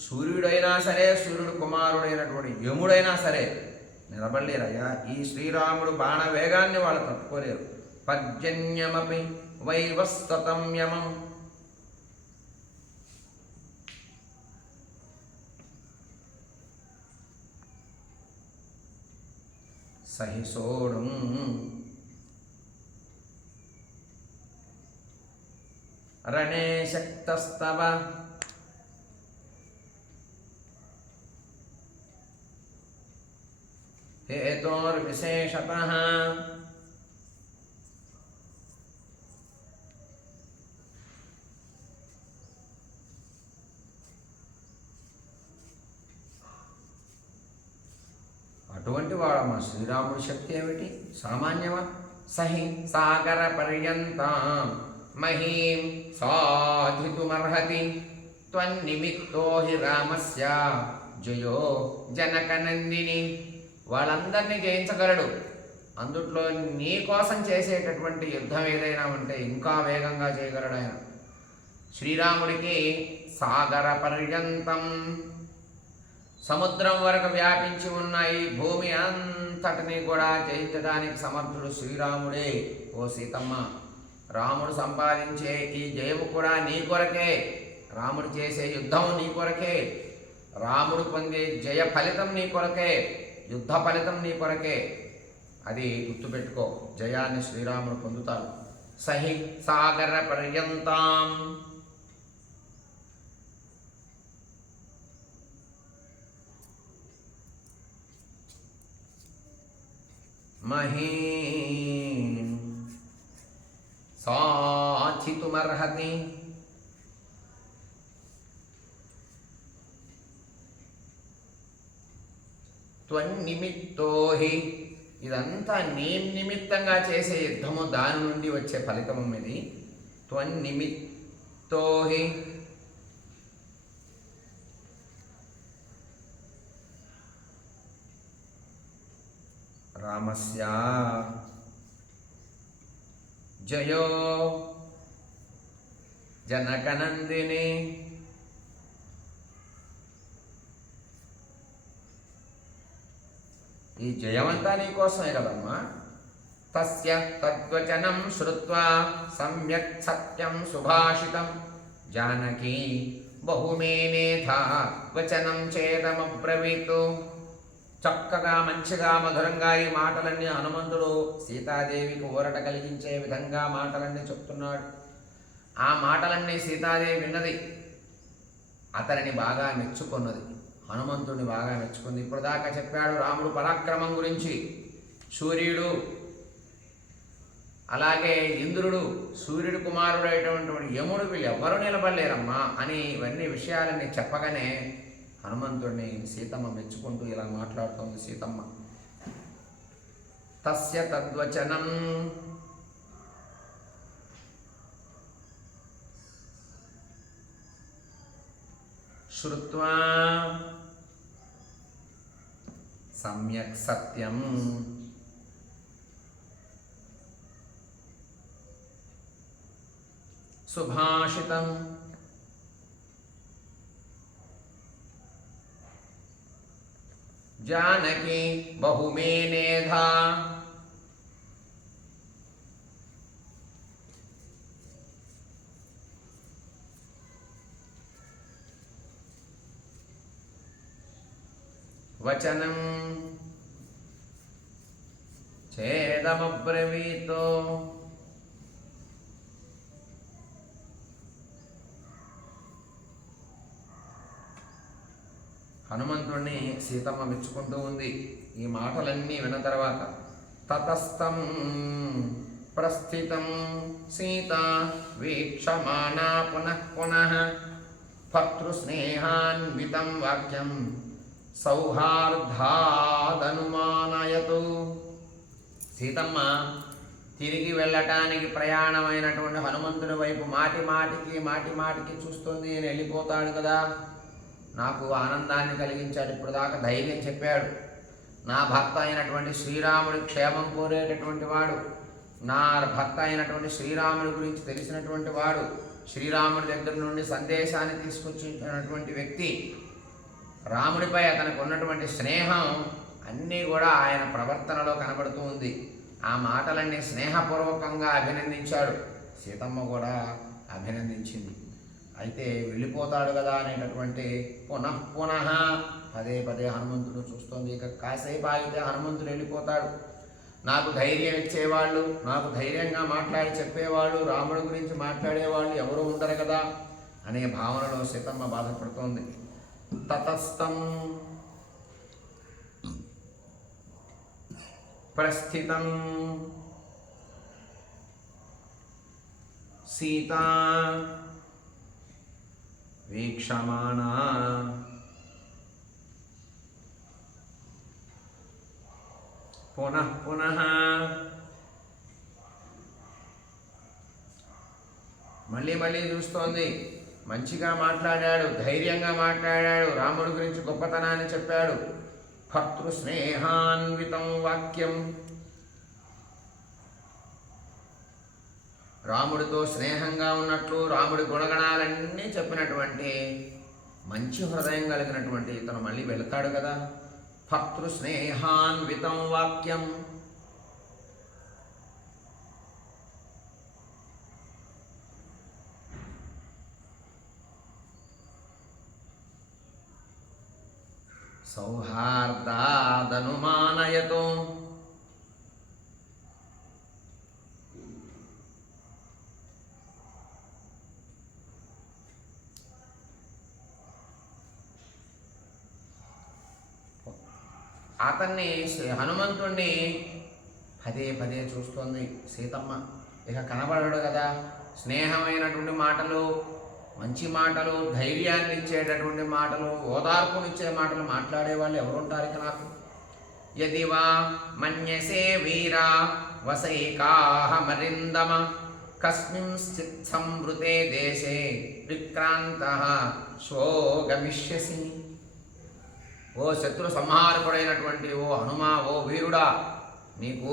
సూర్యుడైనా సరే సూర్యుడు కుమారుడైనటువంటి యముడైనా సరే నిలబడలేరయ్యా. ఈ శ్రీరాముడు బాణ వేగాన్ని వాళ్ళు తట్టుకోలేరు. పర్జన్యమపి వైవస్వతం యమం. సహిసోడుం రణే శక్తస్తవ హేతోర్విశేషతః. అటువంటి వాడమ్మా శ్రీరాముడి శక్తి ఏమిటి, సామాన్యమా? సహి సాగర పర్యంతం మహీం సాధితుమర్హతి త్వన్నిమిత్తో హి రామస్య జయో జనకనందిని. వాళ్ళందరినీ జయించగలడు. అందుట్లో నీ కోసం చేసేటటువంటి యుద్ధం ఏదైనా ఉంటే ఇంకా వేగంగా చేయగలడు ఆయన. శ్రీరాముడికి సాగర పర్యంతం, సముద్రం వరకు వ్యాపించి ఉన్న ఈ భూమి అంతటినీ కూడా జయించడానికి సమర్థుడు శ్రీరాముడే. ఓ సీతమ్మ, రాముడు సంపాదించే ఈ జయము కూడా నీ కొరకే. రాముడు చేసే యుద్ధం నీ కొరకే. రాముడు పొందే జయ ఫలితం నీ కొరకే. యుద్ధ ఫలితం నీ కొరకే. అది గుర్తుపెట్టుకో. జయాన్ని శ్రీరాముడు పొందుతాడు. సహి సాగర పర్యంతం. మహీం సాధితుమర్హతి త్వన్నిమిత్తో హి. ఇదంతా నీ నిమిత్తంగా చేసే యుద్ధము, దాని నుండి వచ్చే ఫలితము ఇది. త్వన్నిమిత్తో హి రామస్య జయో జనకనందిని. ఈ జయమంతా నీకోసమే కదమ్మా. తస్య తద్వచనం శ్రుత్వా సమ్యక్ సత్యం సుభాషితం జానకీ బహుమేనేథా వచనం చేదమబ్రవీతు. చక్కగా మంచిగా మధురంగా ఈ మాటలన్నీ హనుమంతుడు సీతాదేవికి ఊరట కలిగించే విధంగా మాటలన్నీ చెప్తున్నాడు. ఆ మాటలన్నీ సీతాదేవి విన్నది, అతనిని బాగా మెచ్చుకున్నది. హనుమంతుడిని బాగా మెచ్చుకుంది. ఇప్పుడు దాకా చెప్పాడు రాముడు పరాక్రమం గురించి. సూర్యుడు, అలాగే ఇంద్రుడు, సూర్యుడు కుమారుడైనటువంటి యముడు, వీళ్ళు ఎవ్వరూ నిలబడలేరమ్మా అని ఇవన్నీ విషయాలన్నీ చెప్పగానే హనుమంతుడిని సీతమ్మ మెచ్చుకుంటూ ఇలా మాట్లాడుతోంది సీతమ్మ. తస్య తద్వచనం శ్రుత్వా సమ్యక్ సత్యం సుభాషితం జానకి బహుమేనేధా. వచనం చేదమబ్రవీతో. హనుమంతుడిని సీతమ్మ మెచ్చుకుంటూ ఉంది ఈ మాటలన్నీ విన్న తర్వాత. తతస్థం ప్రస్థితం సీత వీక్షమాణా పునః పునః భర్తృస్నేహాన్వితం వాక్యం సౌహార్దాదనుమానయతు. సీతమ్మ తిరిగి వెళ్ళటానికి ప్రయాణమైనటువంటి హనుమంతుడి వైపు మాటి మాటికి చూస్తుంది. నేను వెళ్ళిపోతాడు కదా, నాకు ఆనందాన్ని కలిగించాడు, ఇప్పుడు దాకా ధైర్యం చెప్పాడు, నా భర్త అయినటువంటి శ్రీరాముడి క్షేమం కోరేటటువంటి వాడు, నా భర్త అయినటువంటి శ్రీరాముడి గురించి తెలిసినటువంటి వాడు, శ్రీరాముడి దగ్గర నుండి సందేశాన్ని తీసుకొచ్చినటువంటి వ్యక్తి, రాముడిపై అతనికి ఉన్నటువంటి స్నేహం అన్నీ కూడా ఆయన ప్రవర్తనలో కనబడుతూ ఉంది. ఆ మాటలన్నీ స్నేహపూర్వకంగా అభినందించాడు. సీతమ్మ కూడా అభినందించింది. అయితే వెళ్ళిపోతాడు కదా అనేటటువంటి పునః పదే పదే హనుమంతుడు చూస్తోంది. ఇక కాసేపు ఆగితే హనుమంతుడు వెళ్ళిపోతాడు. నాకు ధైర్యం ఇచ్చేవాళ్ళు, నాకు ధైర్యంగా మాట్లాడి చెప్పేవాళ్ళు, రాముడి గురించి మాట్లాడేవాళ్ళు ఎవరు ఉండరు కదా అనే భావనలో సీతమ్మ బాధపడుతోంది. తతస్థం ప్రస్థితం సీతా వీక్షమాణా పునః మళ్ళీ చూస్తోంది. మంచిగా మాట్లాడాడు, ధైర్యంగా మాట్లాడాడు, రాముడి గురించి గొప్పతనాన్ని చెప్పాడు. కర్తృస్నేహాన్వితం వాక్యం, రాముడితో స్నేహంగా ఉన్నట్లు రాముడి గుణగణాలన్నీ చెప్పినటువంటి మంచి హృదయం కలిగినటువంటి ఇతను మళ్ళీ వెళతాడు కదా. భర్తృస్నేహాన్వితం వాక్యం, సౌహార్దాదనుమానయతో అతన్ని హనుమంతుణ్ణి పదే పదే చూస్తోంది సీతమ్మ. ఇక కనబడడు కదా. స్నేహమైనటువంటి మాటలు, మంచి మాటలు, ధైర్యాన్ని ఇచ్చేటటువంటి మాటలు, ఓదార్పునిచ్చే మాటలు మాట్లాడేవాళ్ళు ఎవరుంటారు ఇక నాకు. యదివా మన్యసే వీరా వసైకాహమరిందమ కస్మింశ్చిత్ సంవృతే దేశే విక్రాంతః శ్వోగమిష్యసి. ఓ శత్రు సంహారకుడైనటువంటి ఓ హనుమా, ఓ వీరుడా, నీకు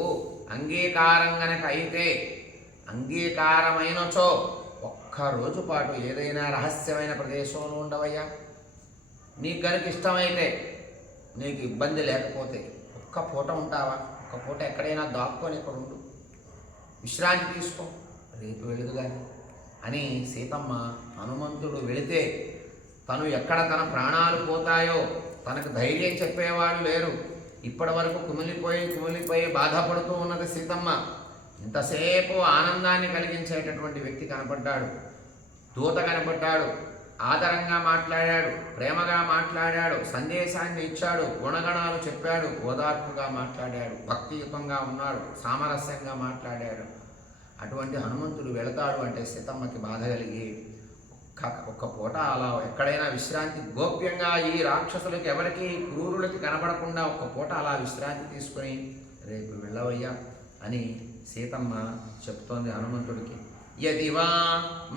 అంగీకారం గనక అయితే, అంగీకారమైనచో ఒక్కరోజు పాటు ఏదైనా రహస్యమైన ప్రదేశంలో ఉండవయ్యా. నీకు గనక ఇష్టమైతే, నీకు ఇబ్బంది లేకపోతే ఒక్క పూట ఉంటావా? ఒక్క పూట ఎక్కడైనా దాక్కొని ఇక్కడ ఉండు, విశ్రాంతి తీసుకో, రేపు వెళదు కానీ అని సీతమ్మ హనుమంతుడు వెళితే తను ఎక్కడ తన ప్రాణాలు పోతాయో తనకు ధైర్యం చెప్పేవాళ్ళు లేరు. ఇప్పటి వరకు కుమిలిపోయి బాధపడుతూ ఉన్నది సీతమ్మ. ఇంతసేపు ఆనందాన్ని కలిగించేటటువంటి వ్యక్తి కనపడ్డాడు, దూత కనపడ్డాడు, ఆదరంగా మాట్లాడాడు, ప్రేమగా మాట్లాడాడు, సందేశాన్ని ఇచ్చాడు, గుణగణాలు చెప్పాడు, ఓదార్పుగా మాట్లాడాడు, భక్తియుతంగా ఉన్నాడు, సామరస్యంగా మాట్లాడాడు. అటువంటి హనుమంతుడు వెళతాడు అంటే సీతమ్మకి బాధ కలిగి ఒక్క పూట అలా ఎక్కడైనా విశ్రాంతి, గోప్యంగా ఈ రాక్షసులకి ఎవరికి క్రూరులకి కనపడకుండా ఒక్క పూట అలా విశ్రాంతి తీసుకుని రేపు వెళ్ళవయ్యా అని సీతమ్మ చెప్తోంది హనుమంతుడికి. యదివా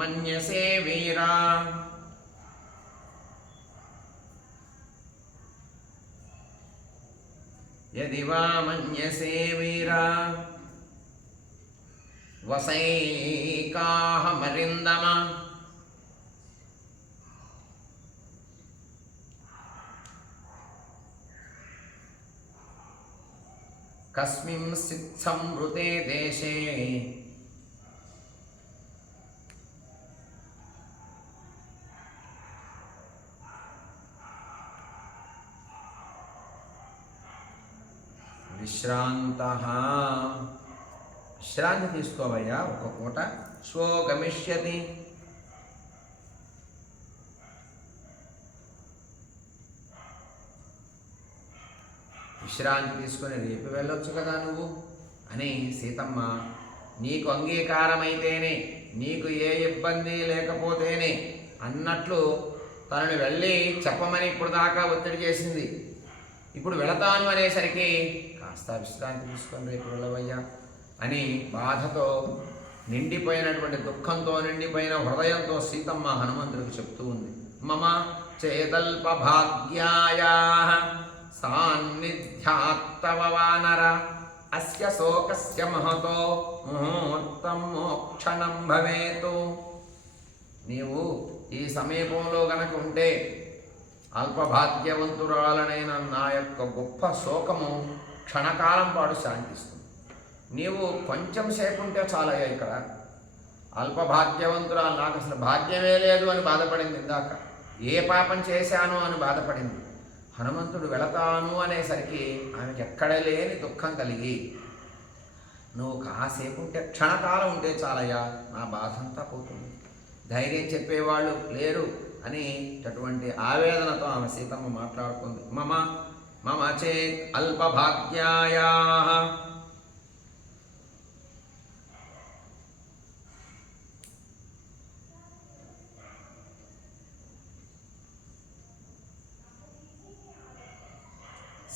మన్యసే వీరా, యదివా మన్యసే వీరా వసైకాహమరిందమ కస్మింశ్చిత్ సంవృతే దేశే విశ్రాంతః, విశ్రాంతి తీసుకోవయ్యా ఒక పూట. శ్వోగమిష్యతి, విశ్రాంతి తీసుకొని రేపు వెళ్ళొచ్చు కదా నువ్వు అని సీతమ్మ, నీకు అంగీకారమైతేనే, నీకు ఏ ఇబ్బంది లేకపోతేనే అన్నట్లు తనని వెళ్ళి చెప్పమని ఇప్పుడు దాకా ఒత్తిడి చేసింది. ఇప్పుడు వెళతాను అనేసరికి కాస్త విశ్రాంతి తీసుకొని రేపు వెళ్ళవయ్యా అని బాధతో నిండిపోయినటువంటి, దుఃఖంతో నిండిపోయిన హృదయంతో సీతమ్మ హనుమంతుడికి చెప్తూ ఉంది. మమ చేతల్ప భాగ్యాయ సాన్నిధ్యాత్తవ వానర అస్య శోకస్య మహతో ముహూర్తం మోక్షణం భవేతు. నీవు ఈ సమీపంలో గనక ఉంటే అల్పభాగ్యవంతురాలనైన నా యొక్క గొప్ప శోకము క్షణకాలం పాటు శాంతిస్తుంది. నీవు కొంచెం సేపు ఉంటే చాలయ్యా. ఇక్కడ అల్పభాగ్యవంతురాలు, నాకు అసలు భాగ్యమే లేదు అని బాధపడింది ఇందాక, ఏ పాపం చేశాను అని బాధపడింది. హనుమంతుడు వెళతాను అనేసరికి ఆమెకి ఎక్కడ లేని దుఃఖం కలిగి, నువ్వు కాసేపు ఉంటే క్షణకాలం ఉంటే చాలయ్యా, నా బాధ అంతా పోతుంది, ధైర్యం చెప్పేవాళ్ళు లేరు అని అటువంటి ఆవేదనతో ఆమె సీతమ్మ మాట్లాడుతుంది. మమ మమ చేత్ అల్పభాగ్యాయా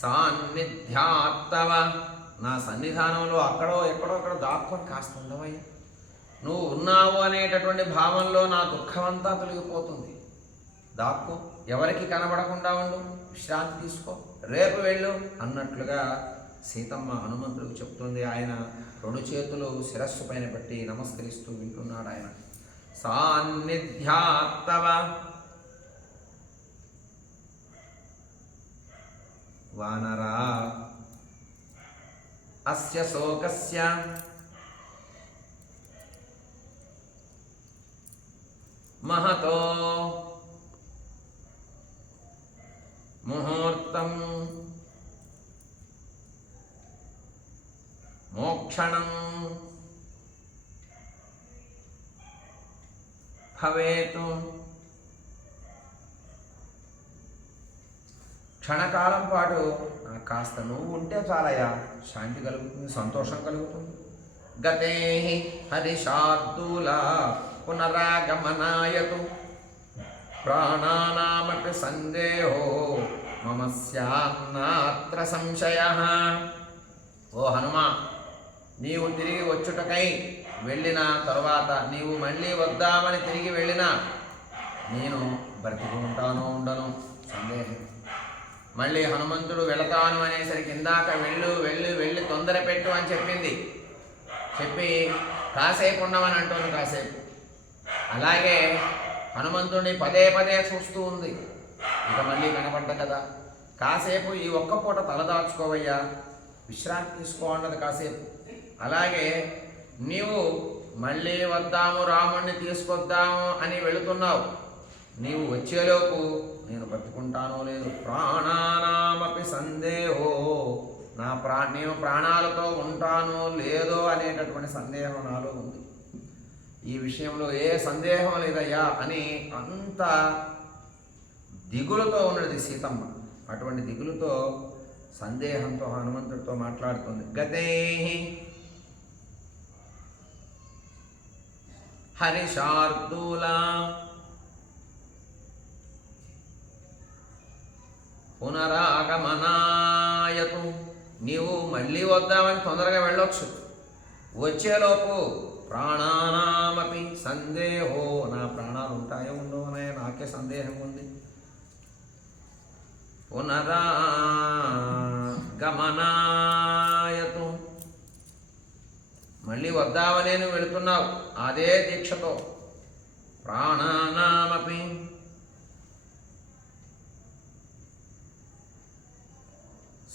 సాన్నిధ్యాత్తవ, నా సన్నిధానంలో అక్కడో ఎక్కడో అక్కడ దాక్కొని కాస్త ఉండవయ్యా. నువ్వు ఉన్నావు అనేటటువంటి భావంలో నా దుఃఖమంతా తొలగిపోతుంది. దాక్కో, ఎవరికి కనబడకుండా ఉండు, విశ్రాంతి తీసుకో, రేపు వెళ్ళు అన్నట్లుగా సీతమ్మ హనుమంతుడికి చెప్తుంది. ఆయన రెండు చేతులు శిరస్సు పైన పెట్టి నమస్కరిస్తూ వింటున్నాడు. ఆయన సాన్నిధ్యాత్తవ వానరా అస్య శోకస్య మహతో ముహూర్తం మోక్షణం భవేతు. క్షణకాలం పాటు కాస్త నువ్వు ఉంటే చాలయ్యా, శాంతి కలుగుతుంది, సంతోషం కలుగుతుంది. గతే హరిశార్దూల పునరాగమనాయతు ప్రాణానామపి సందేహో మమ స్యాన్నాత్ర సంశయః. ఓ హనుమా, నీవు తిరిగి వచ్చుటకై వెళ్ళిన తరువాత, నీవు మళ్ళీ వద్దామని తిరిగి వెళ్ళినా నేను బ్రతికి ఉంటానో ఉండను సందేహం. మళ్ళీ హనుమంతుడు వెళతాను అనేసరికి ఇందాక వెళ్ళి తొందర పెట్టు అని చెప్పింది, చెప్పి కాసేపు ఉండమని అంటుంది. కాసేపు అలాగే హనుమంతుడిని పదే పదే చూస్తూ ఉంది. ఇక మళ్ళీ కనపడ్డ కదా, కాసేపు ఈ ఒక్క పూట తలదాచుకోవయ్యా, విశ్రాంతి తీసుకో అన్నది కాసేపు. అలాగే నీవు మళ్ళీ వద్దాము, రాముణ్ణి తీసుకొద్దాము అని వెళుతున్నావు, నీవు వచ్చేలోపు నేను బతుకుంటానో లేదు, ప్రాణానామపి సందేహో, నేను ప్రాణాలతో ఉంటానో లేదో అనేటటువంటి సందేహం నాలో ఉంది. ఈ విషయంలో ఏ సందేహం లేదయ్యా అని అంత దిగులుతో ఉన్నది సీతమ్మ. అటువంటి దిగులుతో సందేహంతో హనుమంతుడితో మాట్లాడుతుంది. గతే హరిశార్దూల పునరాగమనాయతు, నీవు మళ్ళీ వద్దామని తొందరగా వెళ్ళొచ్చు, వచ్చేలోపు ప్రాణానామపి సందేహో, నా ప్రాణాలు ఉంటాయో ఉండవో అనే నాకే సందేహం ఉంది. పునరాగమనాయతు, మళ్ళీ వద్దామని నువ్వు వెళుతున్నావు అదే దీక్షతో. ప్రాణానామపి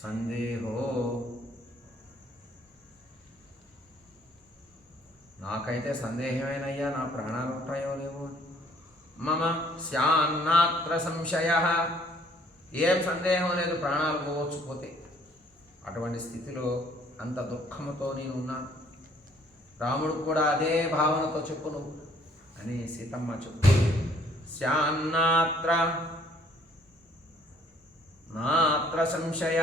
సందేహో, నాకైతే సందేహమేనయ్యా, నా ప్రాణాలు ఉంటాయో లేవో. మమ స్యాన్నాత్ర సంశయ, ఏం సందేహం లేదు, ప్రాణాలు పోవచ్చు పోతే. అటువంటి స్థితిలో అంత దుఃఖముతో నేను ఉన్నాను. రాముడికి కూడా అదే భావనతో చెప్పు నువ్వు అని సీతమ్మ చెప్పు. స్యాన్నాత్ర నాత్ర సంశయ,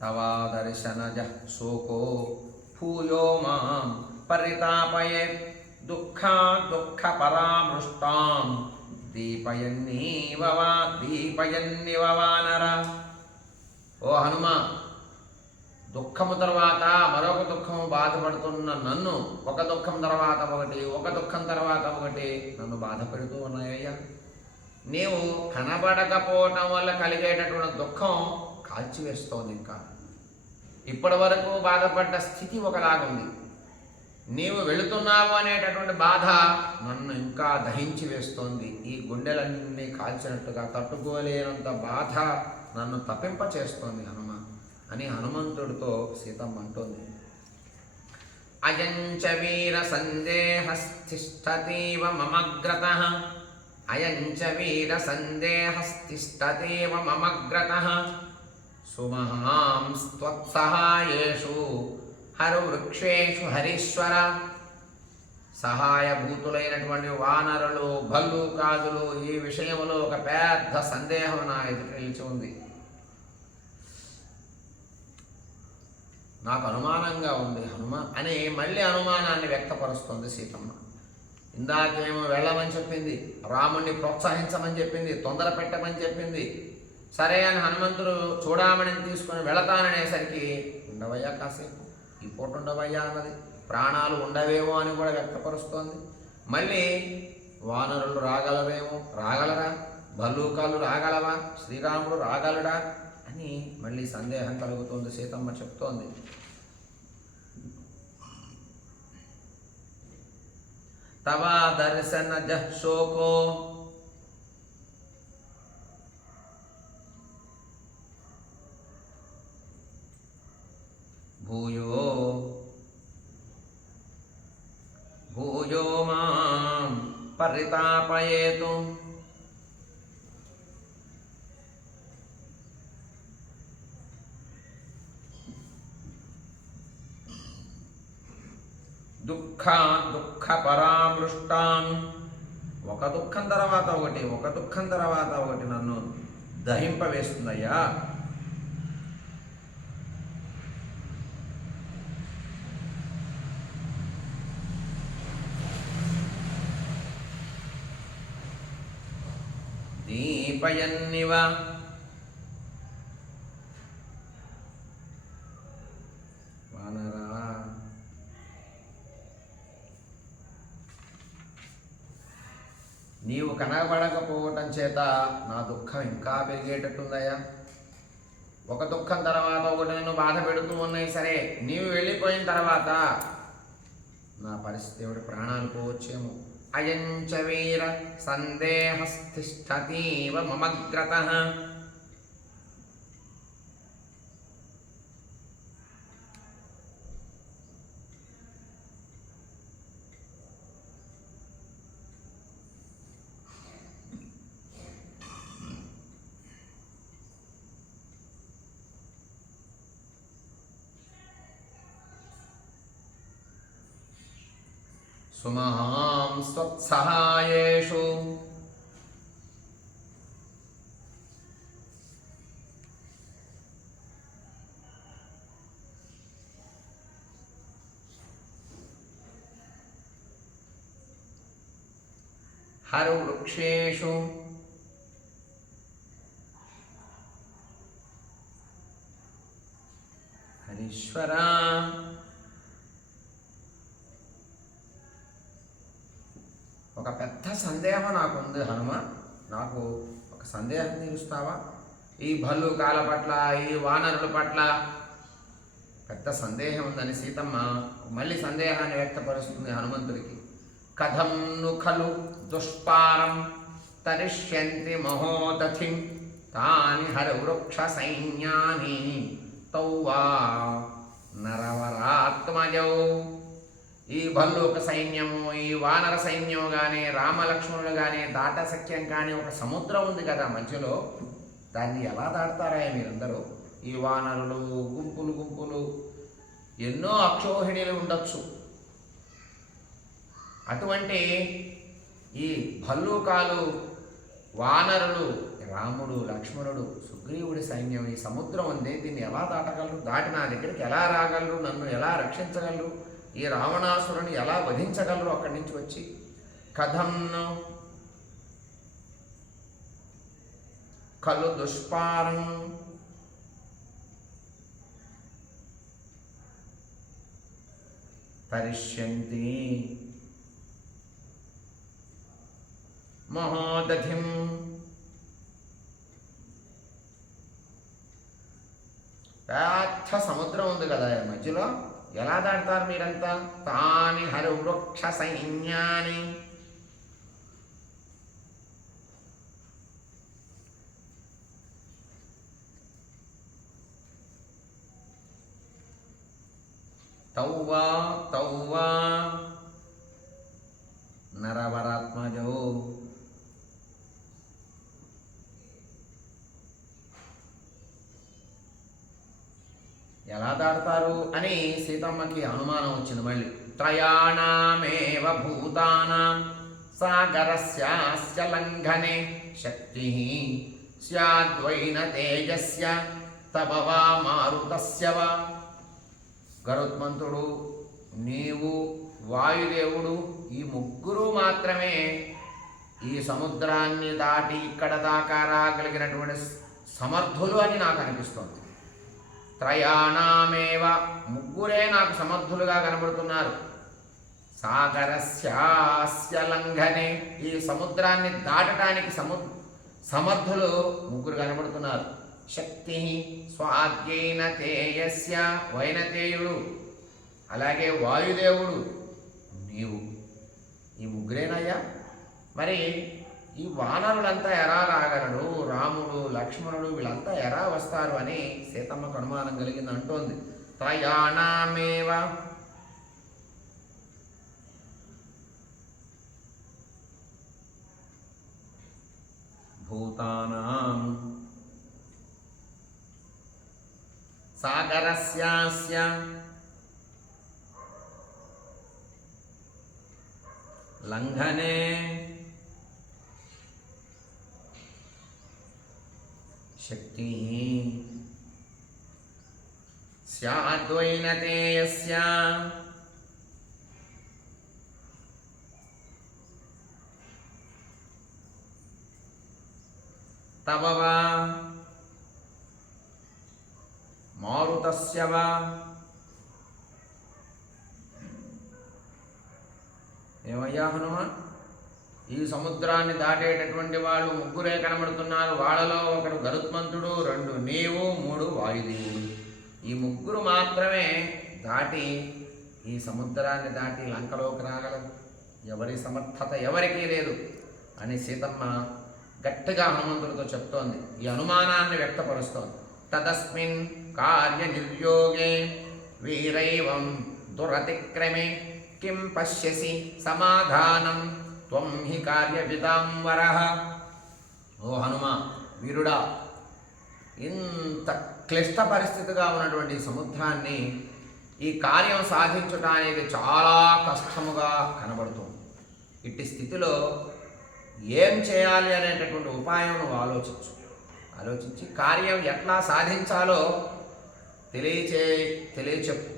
తవా దర్శనజ శోకో భూయో మాం పరితాపయేత్ దుఃఖా దుఃఖ పరామృష్టాం దీపయన్నీవ వానర. ఓ హనుమ, దుఃఖము తర్వాత మరొక దుఃఖము బాధపడుతున్న నన్ను ఒక దుఃఖం తర్వాత ఒకటి, ఒక దుఃఖం తర్వాత ఒకటి నన్ను బాధ పెడుతూ ఉన్నాయ్యా. నీవు కనబడకపోవటం వల్ల కలిగేటటువంటి దుఃఖం కాల్చివేస్తోంది. ఇంకా ఇప్పటి వరకు బాధపడ్డ స్థితి ఒకలాగుంది. నీవు వెళుతున్నావు అనేటటువంటి బాధ నన్ను ఇంకా దహించి వేస్తోంది. ఈ గుండెలన్నీ కాల్చినట్టుగా తట్టుకోలేనంత బాధ నన్ను తప్పింపచేస్తోంది హనుమ అని హనుమంతుడితో సీతమ్మ అంటోంది. అయంచ వీర సందేహస్థిష్టతీవ మమగ్రతః, అయంచ వీర సందేహస్థిష్టతీవ మమగ్రతః, సుమహాంస్త్వత్సహాయేషు హరువృక్షేషు హరీశ్వర. సహాయభూతులైనటువంటి వానరులు, భల్లూకాదులు ఈ విషయంలో ఒక పెద్ద సందేహం నా ఎదుట నిలిచి ఉంది. నాకు అనుమానంగా ఉంది హనుమ అని మళ్ళీ అనుమానాన్ని వ్యక్తపరుస్తుంది సీతమ్మ. ఇందాకేమో వెళ్ళమని చెప్పింది, రాముణ్ణి ప్రోత్సహించమని చెప్పింది, తొందర పెట్టమని చెప్పింది. సరే అని హనుమంతుడు చూడామణిని తీసుకొని వెళతాననేసరికి ఉండవయ్యా కాసేపు, ఈ పూట ఉండవయ్యా అన్నది. ప్రాణాలు ఉండవేమో అని కూడా వ్యక్తపరుస్తోంది. మళ్ళీ వానరులు రాగలవేమో, రాగలరా? భల్లూకాలు రాగలవా? శ్రీరాముడు రాగలడా అని మళ్ళీ సందేహం కలుగుతోంది. సీతమ్మ చెప్తోంది, తవా దర్శన జశోకో భూయో భూయో మాం పరితాపయేతు. దుఃఖ పరామృష్టాం. ఒక దుఃఖం తర్వాత ఒకటి, ఒక దుఃఖం తర్వాత ఒకటి నన్ను దహింపవేస్తుందయ్యా. దీపయన్నివ వానరా, నీవు కనబడకపోవటం చేత నా దుఃఖం ఇంకా పెరిగేటట్టుందయ్యా. ఒక దుఃఖం తర్వాత ఒకటి నన్ను బాధ పెడుతూ ఉన్నాయి. సరే, నీవు వెళ్ళిపోయిన తర్వాత నా పరిస్థితి ఏమిటి? ప్రాణాలు పోవచ్చేమో. అయంచ వీర సందేహస్థిష్టతీవ మమగ్రతః. సుమహాం స్వత్సహాయేషు హరువృక్షేషు హరీశ్వర. ఒక పెద్ద సందేహం నాకుంది హనుమ, నాకు ఒక సందేహం తీరుస్తావా? ఈ భల్లూకాల పట్ల, ఈ వానరుల పట్ల పెద్ద సందేహం ఉందని సీతమ్మ మళ్ళీ సందేహాన్ని వ్యక్తపరుస్తుంది హనుమంతుడికి. కథం ను ఖలు దుష్పారం తరిష్యంతి మహోదధిం తాని హరవృక్ష సైన్యాని తౌవా నరవరాత్మజౌ. ఈ భల్లూక సైన్యము, ఈ వానర సైన్యం కానీ, రామలక్ష్మణులు కానీ దాటశక్యం కానీ ఒక సముద్రం ఉంది కదా మధ్యలో, దాన్ని ఎలా దాటుతారా మీరందరూ? ఈ వానరులు గుంపులు గుంపులు ఎన్నో అక్షోహిణీలు ఉండొచ్చు. అటువంటి ఈ భల్లూకాలు, వానరులు, రాముడు, లక్ష్మణుడు, సుగ్రీవుడి సైన్యం, ఈ సముద్రం ఉంది, దీన్ని ఎలా దాటగలరు? దాటి నా దగ్గరికి ఎలా రాగలరు? నన్ను ఎలా రక్షించగలరు? ఈ రావణాసురుని ఎలా వధించగలరు అక్కడి నుంచి వచ్చి? కథంను ఖలు దుష్పారం తరిష్యంతి మహోదధిం పెద్ద సముద్రం ఉంది కదా మధ్యలో, ఎలా దాటుతారు మీరంతా? తాని హరివృక్ష సైన్యాని తౌవా తౌవా నరవరాత్మజో ఎలా దాడతారు అని సీతమ్మకి అనుమానం వచ్చింది. మళ్ళీ త్రయాణమేవ భూతానాం సాగరస్యాస్య లంఘనే శక్తి స్యాద్వైన తేజస్య తవ వా మారుతస్య వా. గరుత్మంతుడు, నీవు, వాయుదేవుడు ఈ ముగ్గురు మాత్రమే ఈ సముద్రాన్ని దాటి ఇక్కడ దాకా రాగలిగినటువంటి సమర్థులు అని నాకు అనిపిస్తుంది. త్రయాణమేవ ముగ్గురే నాకు సమర్థులుగా కనబడుతున్నారు. సాగరస్యాస్య లంఘనే ఈ సముద్రాన్ని దాటడానికి సమర్థులు ముగ్గురు కనబడుతున్నారు. శక్తి స్వాధ్యైన తేయస్య వైనతేయుడు, అలాగే వాయుదేవుడు, నీవు, ఈ ముగ్గురేనయ్యా. మరి ఈ వానరులంతా ఎలా రాగలడు? రాముడు, లక్ష్మణుడు వీళ్ళంతా ఎలా వస్తారు అని సీతమ్మకు అనుమానం కలిగింది అంటోంది. త్రయాణమేవ భూతానాం సాగరస్యాస్య లంఘనే శక్తి స్యాద్వైనతేయస్య తవ వా మారుతస్య వా. ఏమయ్యా హనుమ, ఈ సముద్రాన్ని దాటేటటువంటి వాళ్ళు ముగ్గురే కనబడుతున్నారు. వాళ్ళలో ఒకడు గరుత్మంతుడు, రెండు నీవు, మూడు వాయుదేవుడు. ఈ ముగ్గురు మాత్రమే దాటి ఈ సముద్రాన్ని దాటి లంకలోకి రాగలరు. ఎవరి సమర్థత ఎవరికీ లేదు అని సీతమ్మ గట్టిగా హనుమంతుడితో చెప్తోంది. ఈ అనుమానాన్ని వ్యక్తపరుస్తోంది. తదస్మిన్ కార్య నిర్యోగే వీరైవం దురతిక్రమే కిం పశ్యసి సమాధానం త్వం హి కార్యవిదాంబరః. ఓ హనుమ, వీరుడా, ఇంత క్లిష్ట పరిస్థితిగా ఉన్నటువంటి సముద్రాన్ని ఈ కార్యం సాధించడానికి చాలా కష్టముగా కనబడుతుంది. ఇట్టి స్థితిలో ఏం చేయాలి అనేటటువంటి ఉపాయం నువ్వు ఆలోచించి కార్యం ఎట్లా సాధించాలో తెలియచెప్పు.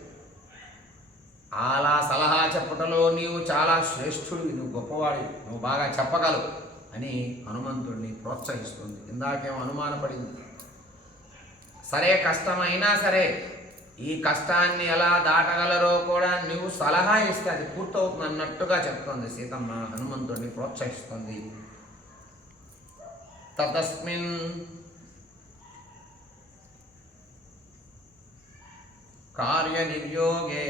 అలా సలహా చెప్పటంలో నీవు చాలా శ్రేష్ఠుడివి, నువ్వు గొప్పవాడివి, నువ్వు బాగా చెప్పగలవు అని హనుమంతుడిని ప్రోత్సహిస్తుంది. ఇందాకేమో అనుమానపడింది. సరే, కష్టమైనా సరే ఈ కష్టాన్ని ఎలా దాటగలరో కూడా నువ్వు సలహా ఇస్తే అది పూర్తవుతుంది అన్నట్టుగా చెప్తుంది సీతమ్మ. హనుమంతుడిని ప్రోత్సహిస్తుంది. తతస్మిన్ కార్య నిర్యోగే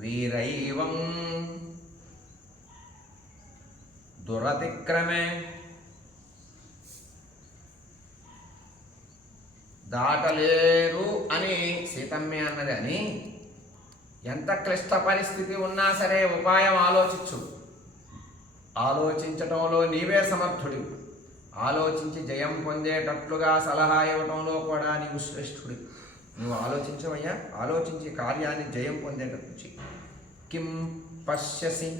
వీరైవం దురతిక్రమే దాటలేరు అని సీతమ్మే అన్నది. అని ఎంత క్లిష్ట పరిస్థితి ఉన్నా సరే ఉపాయం ఆలోచించటంలో నీవే సమర్థుడి. ఆలోచించి జయం పొందేటట్లుగా సలహా ఇవ్వటంలో కూడా నీవు శ్రేష్ఠుడి. నువ్వు ఆలోచించవయ్యా, ఆలోచించి కార్యాన్ని జయం పొందేటట్టు చెయ్యి. కిం పశ్యసి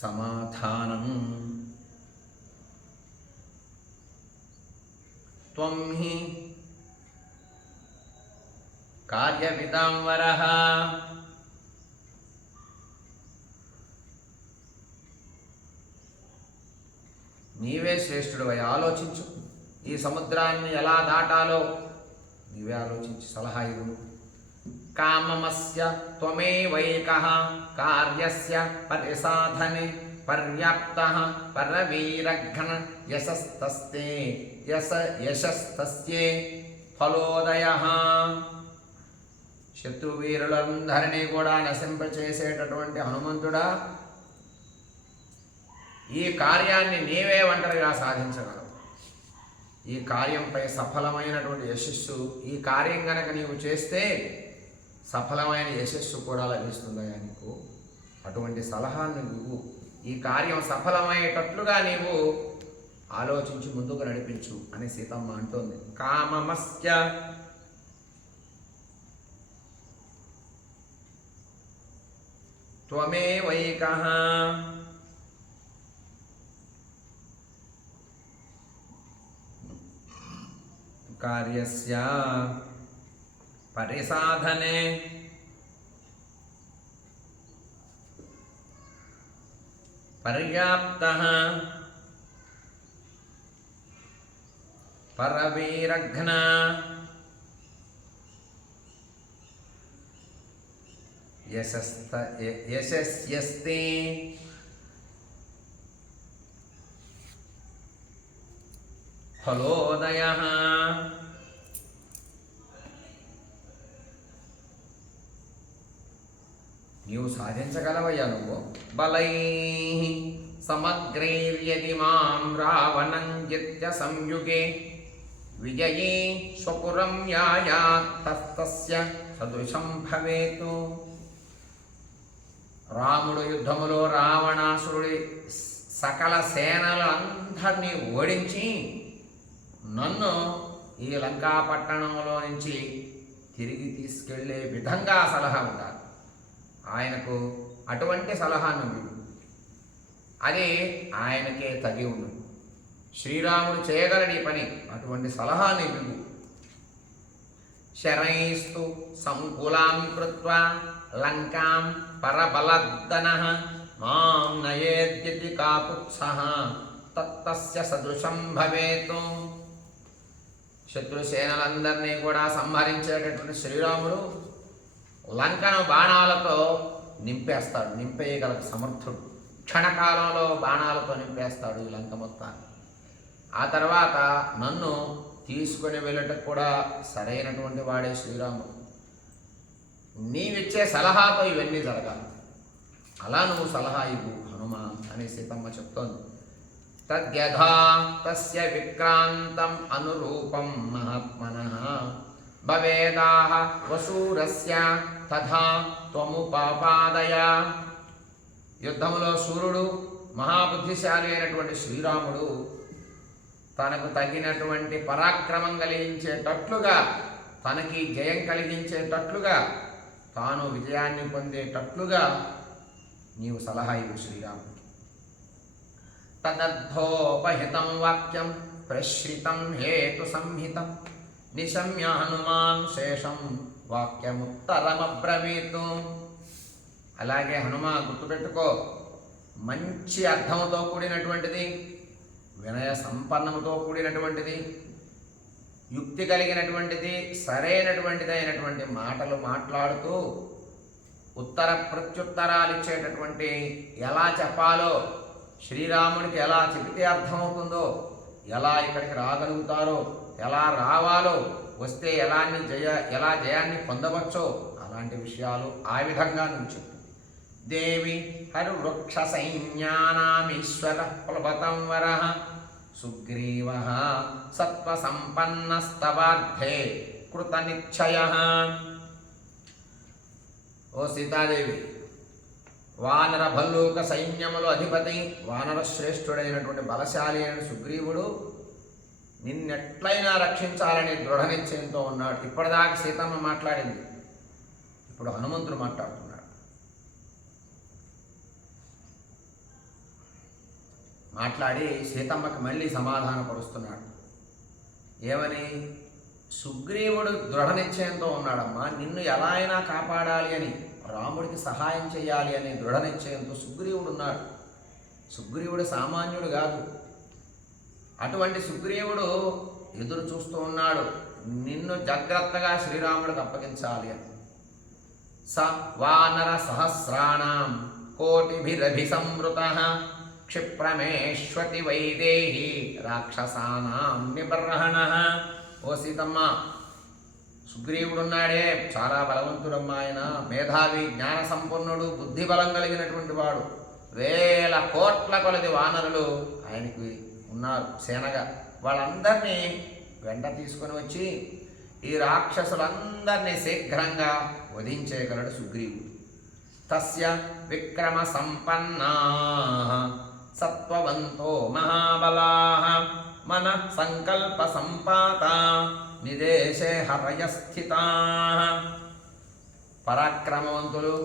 సమాధానం త్వం హి కార్యవిదాంబరః. నీవే శ్రేష్ఠుడివై, ఆలోచించు. ఈ సముద్రాన్ని ఎలా దాటాలో నీవే ఆలోచించి సలహా ఇవ్వు. కామమస్య త్వమేవైకః కార్యస్య పరిసాధనే పర్యాప్తః పరవీరఘ్న యశస్తస్యే ఫలోదయః. శత్రువీరులందరినీ కూడా నశింపచేసేటటువంటి హనుమంతుడా, ఈ కార్యాన్ని నీవే ఒంటరిగా సాధించగలవు. ఈ కార్యంపై సఫలమైనటువంటి యశస్సు, ఈ కార్యం గనక నీవు చేస్తే సఫలమైన యశస్సు కూడా లభిస్తుందయా నీకు. అటువంటి సలహాన్ని నువ్వు ఈ కార్యం సఫలమయ్యేటట్లుగా నీవు ఆలోచించి ముందుకు నడిపించు అని సీతమ్మ అంటోంది. కామమస్య త్వమేవైకః కార్యస్య పరిసాధనే పర్యాప్తః పరవీరఘ్న యశస్యస్తి ఫలోదయః. నీవు సాధించగలవయ్యా. నువ్వు బలైః సమగ్రైర్యది మాం రావణం జిత్య సంయుగే విజయీ స్వపురం యాయాత్ తస్తస్య సదృశం భవేతు. రాముడు యుద్ధములో రావణాసురుడి సకల సేనలందరినీ ఓడించి నన్ను ఈ లంకాపట్టణంలో నుంచి తిరిగి తీసుకెళ్లే విధంగా సలహా ఉండాలి. ఆయనకు అటువంటి సలహాను ఇవ్వు, అది ఆయనకే తగి ఉండు. శ్రీరాముడు చేయగలడి పని, అటువంటి సలహాను ఇవ్వు. శరైస్తు సంకులాం కృత్వా లంకాం పరబలద్దనః మాం నయేద్యతి కాకుత్సః తత్తస్య సదృశం భవేతు. శత్రుసేనలందరినీ కూడా సంహరించేటటువంటి శ్రీరాముడు లంకను బాణాలతో నింపేస్తాడు, నింపేయగల సమర్థుడు. క్షణకాలంలో బాణాలతో నింపేస్తాడు ఈ లంక మొత్తాన్ని. ఆ తర్వాత నన్ను తీసుకుని వెళ్ళటకు కూడా సరైనటువంటి వాడే శ్రీరాముడు. నీవిచ్చే సలహాతో ఇవన్నీ జరగాలి. అలా నువ్వు సలహా ఇవ్వు హనుమ అని సీతమ్మ చెప్తోంది. తద్యథా తస్య విక్రాంతం అనురూపం మహాత్మనః భవేదాః వసూరస్య తథా త్వముపాపాదయ. యుద్ధములో సూర్యుడు మహాబుద్ధిశాలి అయినటువంటి శ్రీరాముడు తనకు తగినటువంటి పరాక్రమం కలిగించేటట్లుగా, తనకి జయం కలిగించేటట్లుగా, తాను విజయాన్ని పొందేటట్లుగా నీవు సలహా ఇవ్వు శ్రీరాముడు. తదర్థోపహితం వాక్యం ప్రశ్రితం హేతు సంహితం నిశమ్య హనుమాన్ శేషం వాక్యముత్తరమబ్రవీతు. అలాగే హనుమ గుర్తుపెట్టుకో, మంచి అర్థముతో కూడినటువంటిది, వినయ సంపన్నముతో కూడినటువంటిది, యుక్తి కలిగినటువంటిది, సరైనటువంటిది అయినటువంటి మాటలు మాట్లాడుతూ ఉత్తర ప్రత్యుత్తరాలు ఇచ్చేటటువంటి, ఎలా చెప్పాలో, శ్రీరాముడికి ఎలా చెబితే అర్థమవుతుందో, ఎలా ఇక్కడికి రాగలుగుతారో, ఎలా రావాలో, వస్తే ఎలా జయాన్ని పొందవచ్చో అలాంటి విషయాలు ఆ విధంగా నువ్వు చెప్పు. దేవి హరివృక్ష సైన్యానామీశ్వర ప్లవతం వరః సుగ్రీవః సత్వసంపన్నస్తవార్థే కృతనిశ్చయః. ఓ సీతాదేవి, వానర భల్లూక సైన్యములు అధిపతి, వానర శ్రేష్ఠుడైనటువంటి బలశాలి అయిన సుగ్రీవుడు నిన్నెట్లయినా రక్షించాలని దృఢ నిశ్చయంతో ఉన్నాడు. ఇప్పటిదాకా సీతమ్మ మాట్లాడింది, ఇప్పుడు హనుమంతుడు మాట్లాడుతున్నాడు. మాట్లాడి సీతమ్మకి మళ్ళీ సమాధానపరుస్తున్నాడు. ఏమని? సుగ్రీవుడు దృఢ నిశ్చయంతో ఉన్నాడమ్మా, నిన్ను ఎలా అయినా కాపాడాలి అని, రాముడికి సహాయం చేయాలి అనే దృఢ నిశ్చయంతో సుగ్రీవుడు ఉన్నాడు. సుగ్రీవుడు సామాన్యుడు కాదు, అటువంటి సుగ్రీవుడు ఎదురు చూస్తూ ఉన్నాడు, నిన్ను జాగ్రత్తగా శ్రీరాముడికి అప్పగించాలి అని. స వానర సహస్రాణం కోటిభిరభిసంవృత క్షిప్రమేష్వతి వైదేహి రాక్షసానాం నిబర్హణ. ఓ సీతమ్మ, సుగ్రీవుడున్నాడే చాలా బలవంతుడమ్మా, ఆయన మేధావి, జ్ఞాన సంపన్నుడు, బుద్ధి బలం కలిగినటువంటి వాడు. వేల కోట్ల కొలది వానరులు ఆయనకి ఉన్నారు సేనగా. వాళ్ళందరినీ వెంట తీసుకొని వచ్చి ఈ రాక్షసులందరినీ శీఘ్రంగా వధించేయగలడు సుగ్రీవుడు. తస్య విక్రమ సంపన్నా సత్వవంతో మహాబలాః మన సంకల్ప సంపాత నిదేశే హరయస్థితాః. పరాక్రమవంతులు,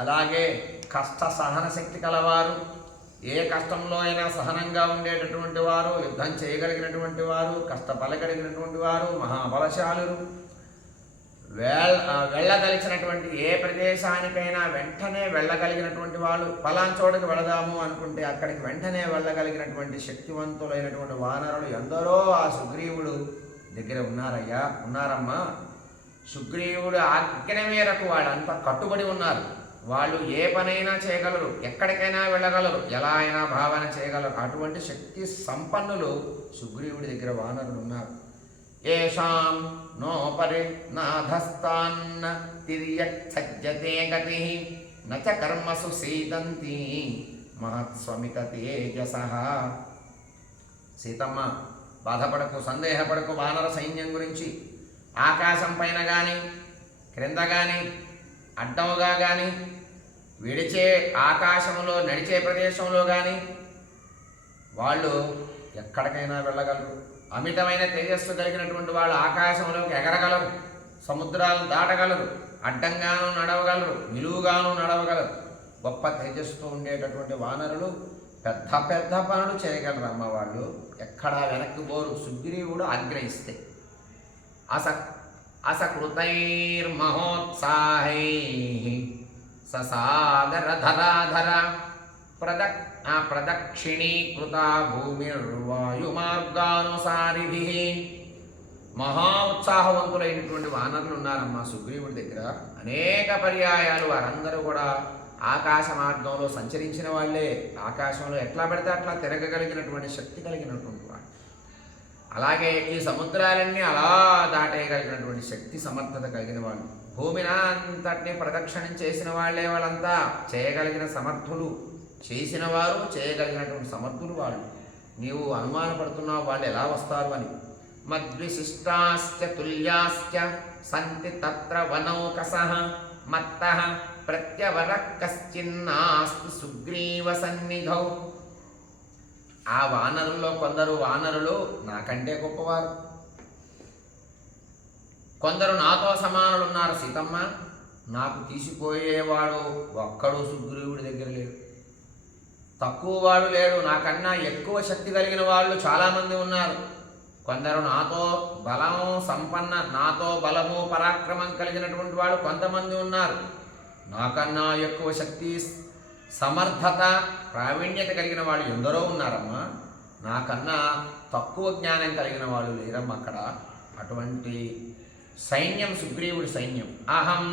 అలాగే కష్ట సహన శక్తి కలవారు, ఏ కష్టంలో అయినా సహనంగా ఉండేటటువంటి వారు, యుద్ధం చేయగలిగినటువంటి వారు, కష్టపడగలిగినటువంటి వారు, మహాబలశాలురు, వెళ్ళగలిగినటువంటి ఏ ప్రదేశానికైనా వెంటనే వెళ్ళగలిగినటువంటి వాళ్ళు. పలాన్ చోటుకి వెళదాము అనుకుంటే అక్కడికి వెంటనే వెళ్ళగలిగినటువంటి శక్తివంతులైనటువంటి వానరులు ఎందరో ఆ సుగ్రీవుడు దగ్గర ఉన్నారమ్మా. సుగ్రీవుడు ఆజ్ఞ మేరకు వాళ్ళంతా కట్టుబడి ఉన్నారు. వాళ్ళు ఏ పనైనా చేయగలరు, ఎక్కడికైనా వెళ్ళగలరు, ఎలా అయినా భావన చేయగలరు. అటువంటి శక్తి సంపన్నులు సుగ్రీవుడి దగ్గర వానరులు ఉన్నారు. ఏషాం నోపరి నాధస్తాన్న తిర్యచ్చజ్జతే గతి నచ కర్మసు సీదంతి మహత్స్వమిత తేజసః. సీతమ్మ, బాధపడకు, సందేహపడకు వానర సైన్యం గురించి. ఆకాశం పైన కానీ, క్రింద కానీ, అడ్డముగా కానీ, విడిచే ఆకాశంలో నడిచే ప్రదేశంలో కానీ వాళ్ళు ఎక్కడికైనా వెళ్ళగలరు. అమితమైన తేజస్సు కలిగినటువంటి వాళ్ళు ఆకాశంలోకి ఎగరగలరు, సముద్రాలను దాటగలరు, అడ్డంగాను నడవగలరు, నిలువుగాను నడవగలరు. గొప్ప తేజస్సుతో ఉండేటటువంటి వానరులు పెద్ద పెద్ద పనులు చేయగలరు అమ్మ. వాళ్ళు ఎక్కడా వెనక్కి పోరు. సుగ్రీవుడు ఆగ్రహిస్తే అసకృతైర్మహోత్సాహై ససాగరధరాధర ప్రదక్షిణీకృత భూమిర్వాయుమార్గానుసారిభిః. మహా ఉత్సాహవంతులైనటువంటి వానరులు ఉన్నారమ్మా సుగ్రీవుడి దగ్గర. అనేక పర్యాయాలు వారందరూ కూడా ఆకాశ మార్గంలో సంచరించిన వాళ్ళే. ఆకాశంలో ఎట్లా పెడితే అట్లా తిరగగలిగినటువంటి శక్తి కలిగినటువంటి వాడు. అలాగే ఈ సముద్రాలన్నీ అలా దాటేయగలిగినటువంటి శక్తి సమర్థత కలిగిన వాళ్ళు. భూమిని అంతటినీ ప్రదక్షిణం చేసిన వాళ్ళే వాళ్ళంతా. చేయగలిగిన సమర్థులు, చేసిన వారు, చేయగలిగినటువంటి సమర్థులు వాళ్ళు. నీవు అనుమానపడుతున్నావు వాళ్ళు ఎలా వస్తారు అని. మద్విశిష్టాశ్చ తుల్యాశ్చ సంతి తత్ర వనౌకసః మత్తః ప్రత్యవర కశ్చిన్నాస్తు సుగ్రీవ సన్నిధౌ. ఆ వానరుల్లో కొందరు వానరులు నాకంటే గొప్పవారు, కొందరు నాతో సమానులు ఉన్నారు సీతమ్మ. నాకు తీసిపోయేవాడు ఒక్కడు సుగ్రీవుడి దగ్గర లేడు, తక్కువ వాడు లేడు. నాకన్నా ఎక్కువ శక్తి కలిగిన వాళ్ళు చాలామంది ఉన్నారు. కొందరు నాతో బలము సంపన్న, నాతో బలము పరాక్రమం కలిగినటువంటి వాళ్ళు కొంతమంది ఉన్నారు. నాకన్నా ఎక్కువ శక్తి, సమర్థత, ప్రావీణ్యత కలిగిన వాళ్ళు ఎందరో ఉన్నారమ్మా. నాకన్నా తక్కువ జ్ఞానం కలిగిన వాళ్ళు లేరమ్మా అక్కడ. అటువంటి సైన్యం సుగ్రీవుడి సైన్యం. అహం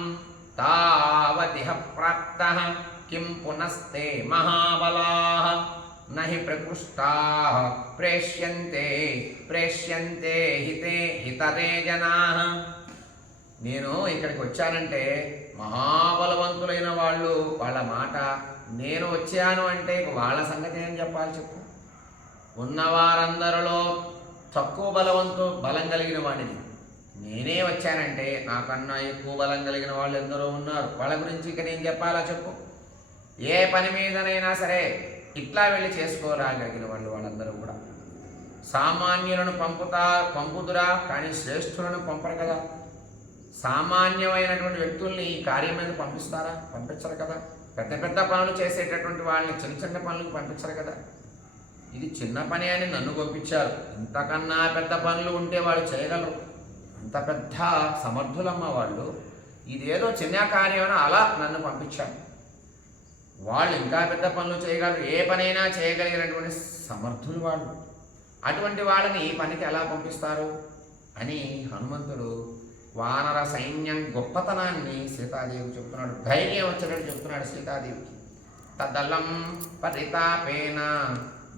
తావతిహ ప్రాప్తః కిం పునస్తే మహాబలాః నహి ప్రకృష్టాః ప్రేష్యంతే హితరే జనాః. నేను ఇక్కడికి వచ్చానంటే మహాబలవంతులైన వాళ్ళు, వాళ్ళ మాట నేను వచ్చాను అంటే వాళ్ళ సంగతి ఏం చెప్పాలి చెప్పు. ఉన్నవారందరిలో తక్కువ బలం కలిగిన వాడిని నేనే వచ్చానంటే నాకన్నా ఎక్కువ బలం కలిగిన వాళ్ళు ఎందరో ఉన్నారు. వాళ్ళ గురించి ఇక నేను చెప్పాలా చెప్పు. ఏ పని మీదనైనా సరే ఇట్లా వెళ్ళి చేసుకోరాగలిగిన వాళ్ళు వాళ్ళందరూ కూడా. సామాన్యులను పంపుదురా కానీ శ్రేష్ఠులను పంపరు కదా. సామాన్యమైనటువంటి వ్యక్తుల్ని ఈ కార్యం మీద పంపించరు కదా. పెద్ద పెద్ద పనులు చేసేటటువంటి వాళ్ళని చిన్న చిన్న పనులకు పంపించరు కదా. ఇది చిన్న పని అని నన్ను పంపించారు. ఇంతకన్నా పెద్ద పనులు ఉంటే వాళ్ళు చేయగలరు. అంత పెద్ద సమర్థులమ్మ వాళ్ళు. ఇదేదో చిన్న కార్యం అలా నన్ను పంపించారు. వాళ్ళు ఇంకా పెద్ద పనులు చేయగలరు, ఏ పనైనా చేయగలిగినటువంటి సమర్థులు వాళ్ళు. అటువంటి వాళ్ళని ఈ పనికి ఎలా పంపిస్తారు అని హనుమంతుడు వానర సైన్యం గొప్పతనాన్ని సీతాదేవికి చెప్తున్నాడు. ధైర్యం వచ్చేటట్టు చెప్తున్నాడు సీతాదేవికి. తదలం పరితాపేన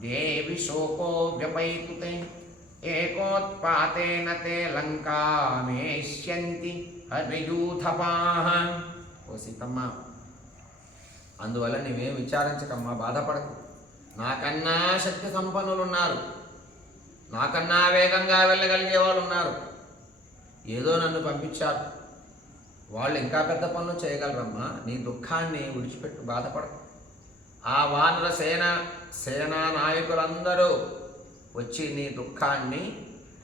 దేవి శోకో వ్యపైతుతే ఏకోత్పాతేన తే లంకామేష్యంతి హరియూథపాః. ఓ సీతమ్మ, అందువల్ల నీవేం విచారించకమ్మా, బాధపడకు. నాకన్నా శక్తి సంపన్నులు ఉన్నారు, నాకన్నా వేగంగా వెళ్ళగలిగే వాళ్ళు ఉన్నారు. ఏదో నన్ను పంపించారు, వాళ్ళు ఇంకా పెద్ద పనులు చేయగలరమ్మా. నీ దుఃఖాన్ని విడిచిపెట్టు, బాధపడకు. ఆ వానర సేనా నాయకులందరూ వచ్చి నీ దుఃఖాన్ని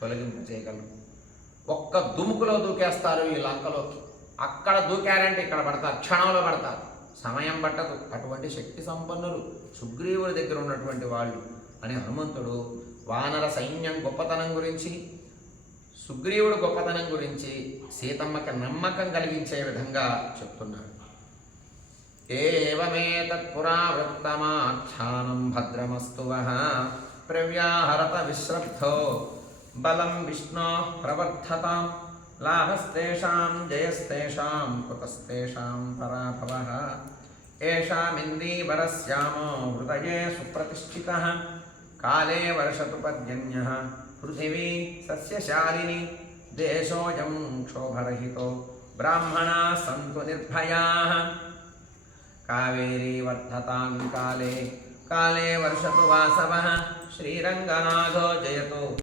తొలగింపజేయగలరు. ఒక్క దుముకులో దూకేస్తారు ఈ లంకలోకి. అక్కడ దూకారంటే ఇక్కడ పడతారు, క్షణంలో పడతారు, సమయం పట్టదు. అటువంటి శక్తి సంపన్నులు సుగ్రీవుడి దగ్గర ఉన్నటువంటి వాళ్ళు అని హనుమంతుడు వానర సైన్యం గొప్పతనం గురించి, సుగ్రీవుడు గొప్పతనం గురించి సీతమ్మకి నమ్మకం కలిగించే విధంగా చెప్తున్నాడు. ఏవమేతత్పురావృత్తమాఖ్యానం భద్రమస్తు వః ప్రవ్యాహరత విశ్రబ్ధో బలం విష్ణో ప్రవర్ధతాం లాభస్తేషాం జయస్తేషాం కుతస్తేషాం పరాభవః ఏషామిందీవరస్యామో హృదయే సుప్రతిష్ఠితః కాలే వర్షతు పర్జన్యః పృథివీ సస్యశాలిని దేశోऽयं క్షోభరహితో బ్రాహ్మణాः సంతు నిర్భయాः కావేరీ వర్ధతాం కాలే కాలే వర్షతు వాసవః శ్రీరంగనాథో జయతు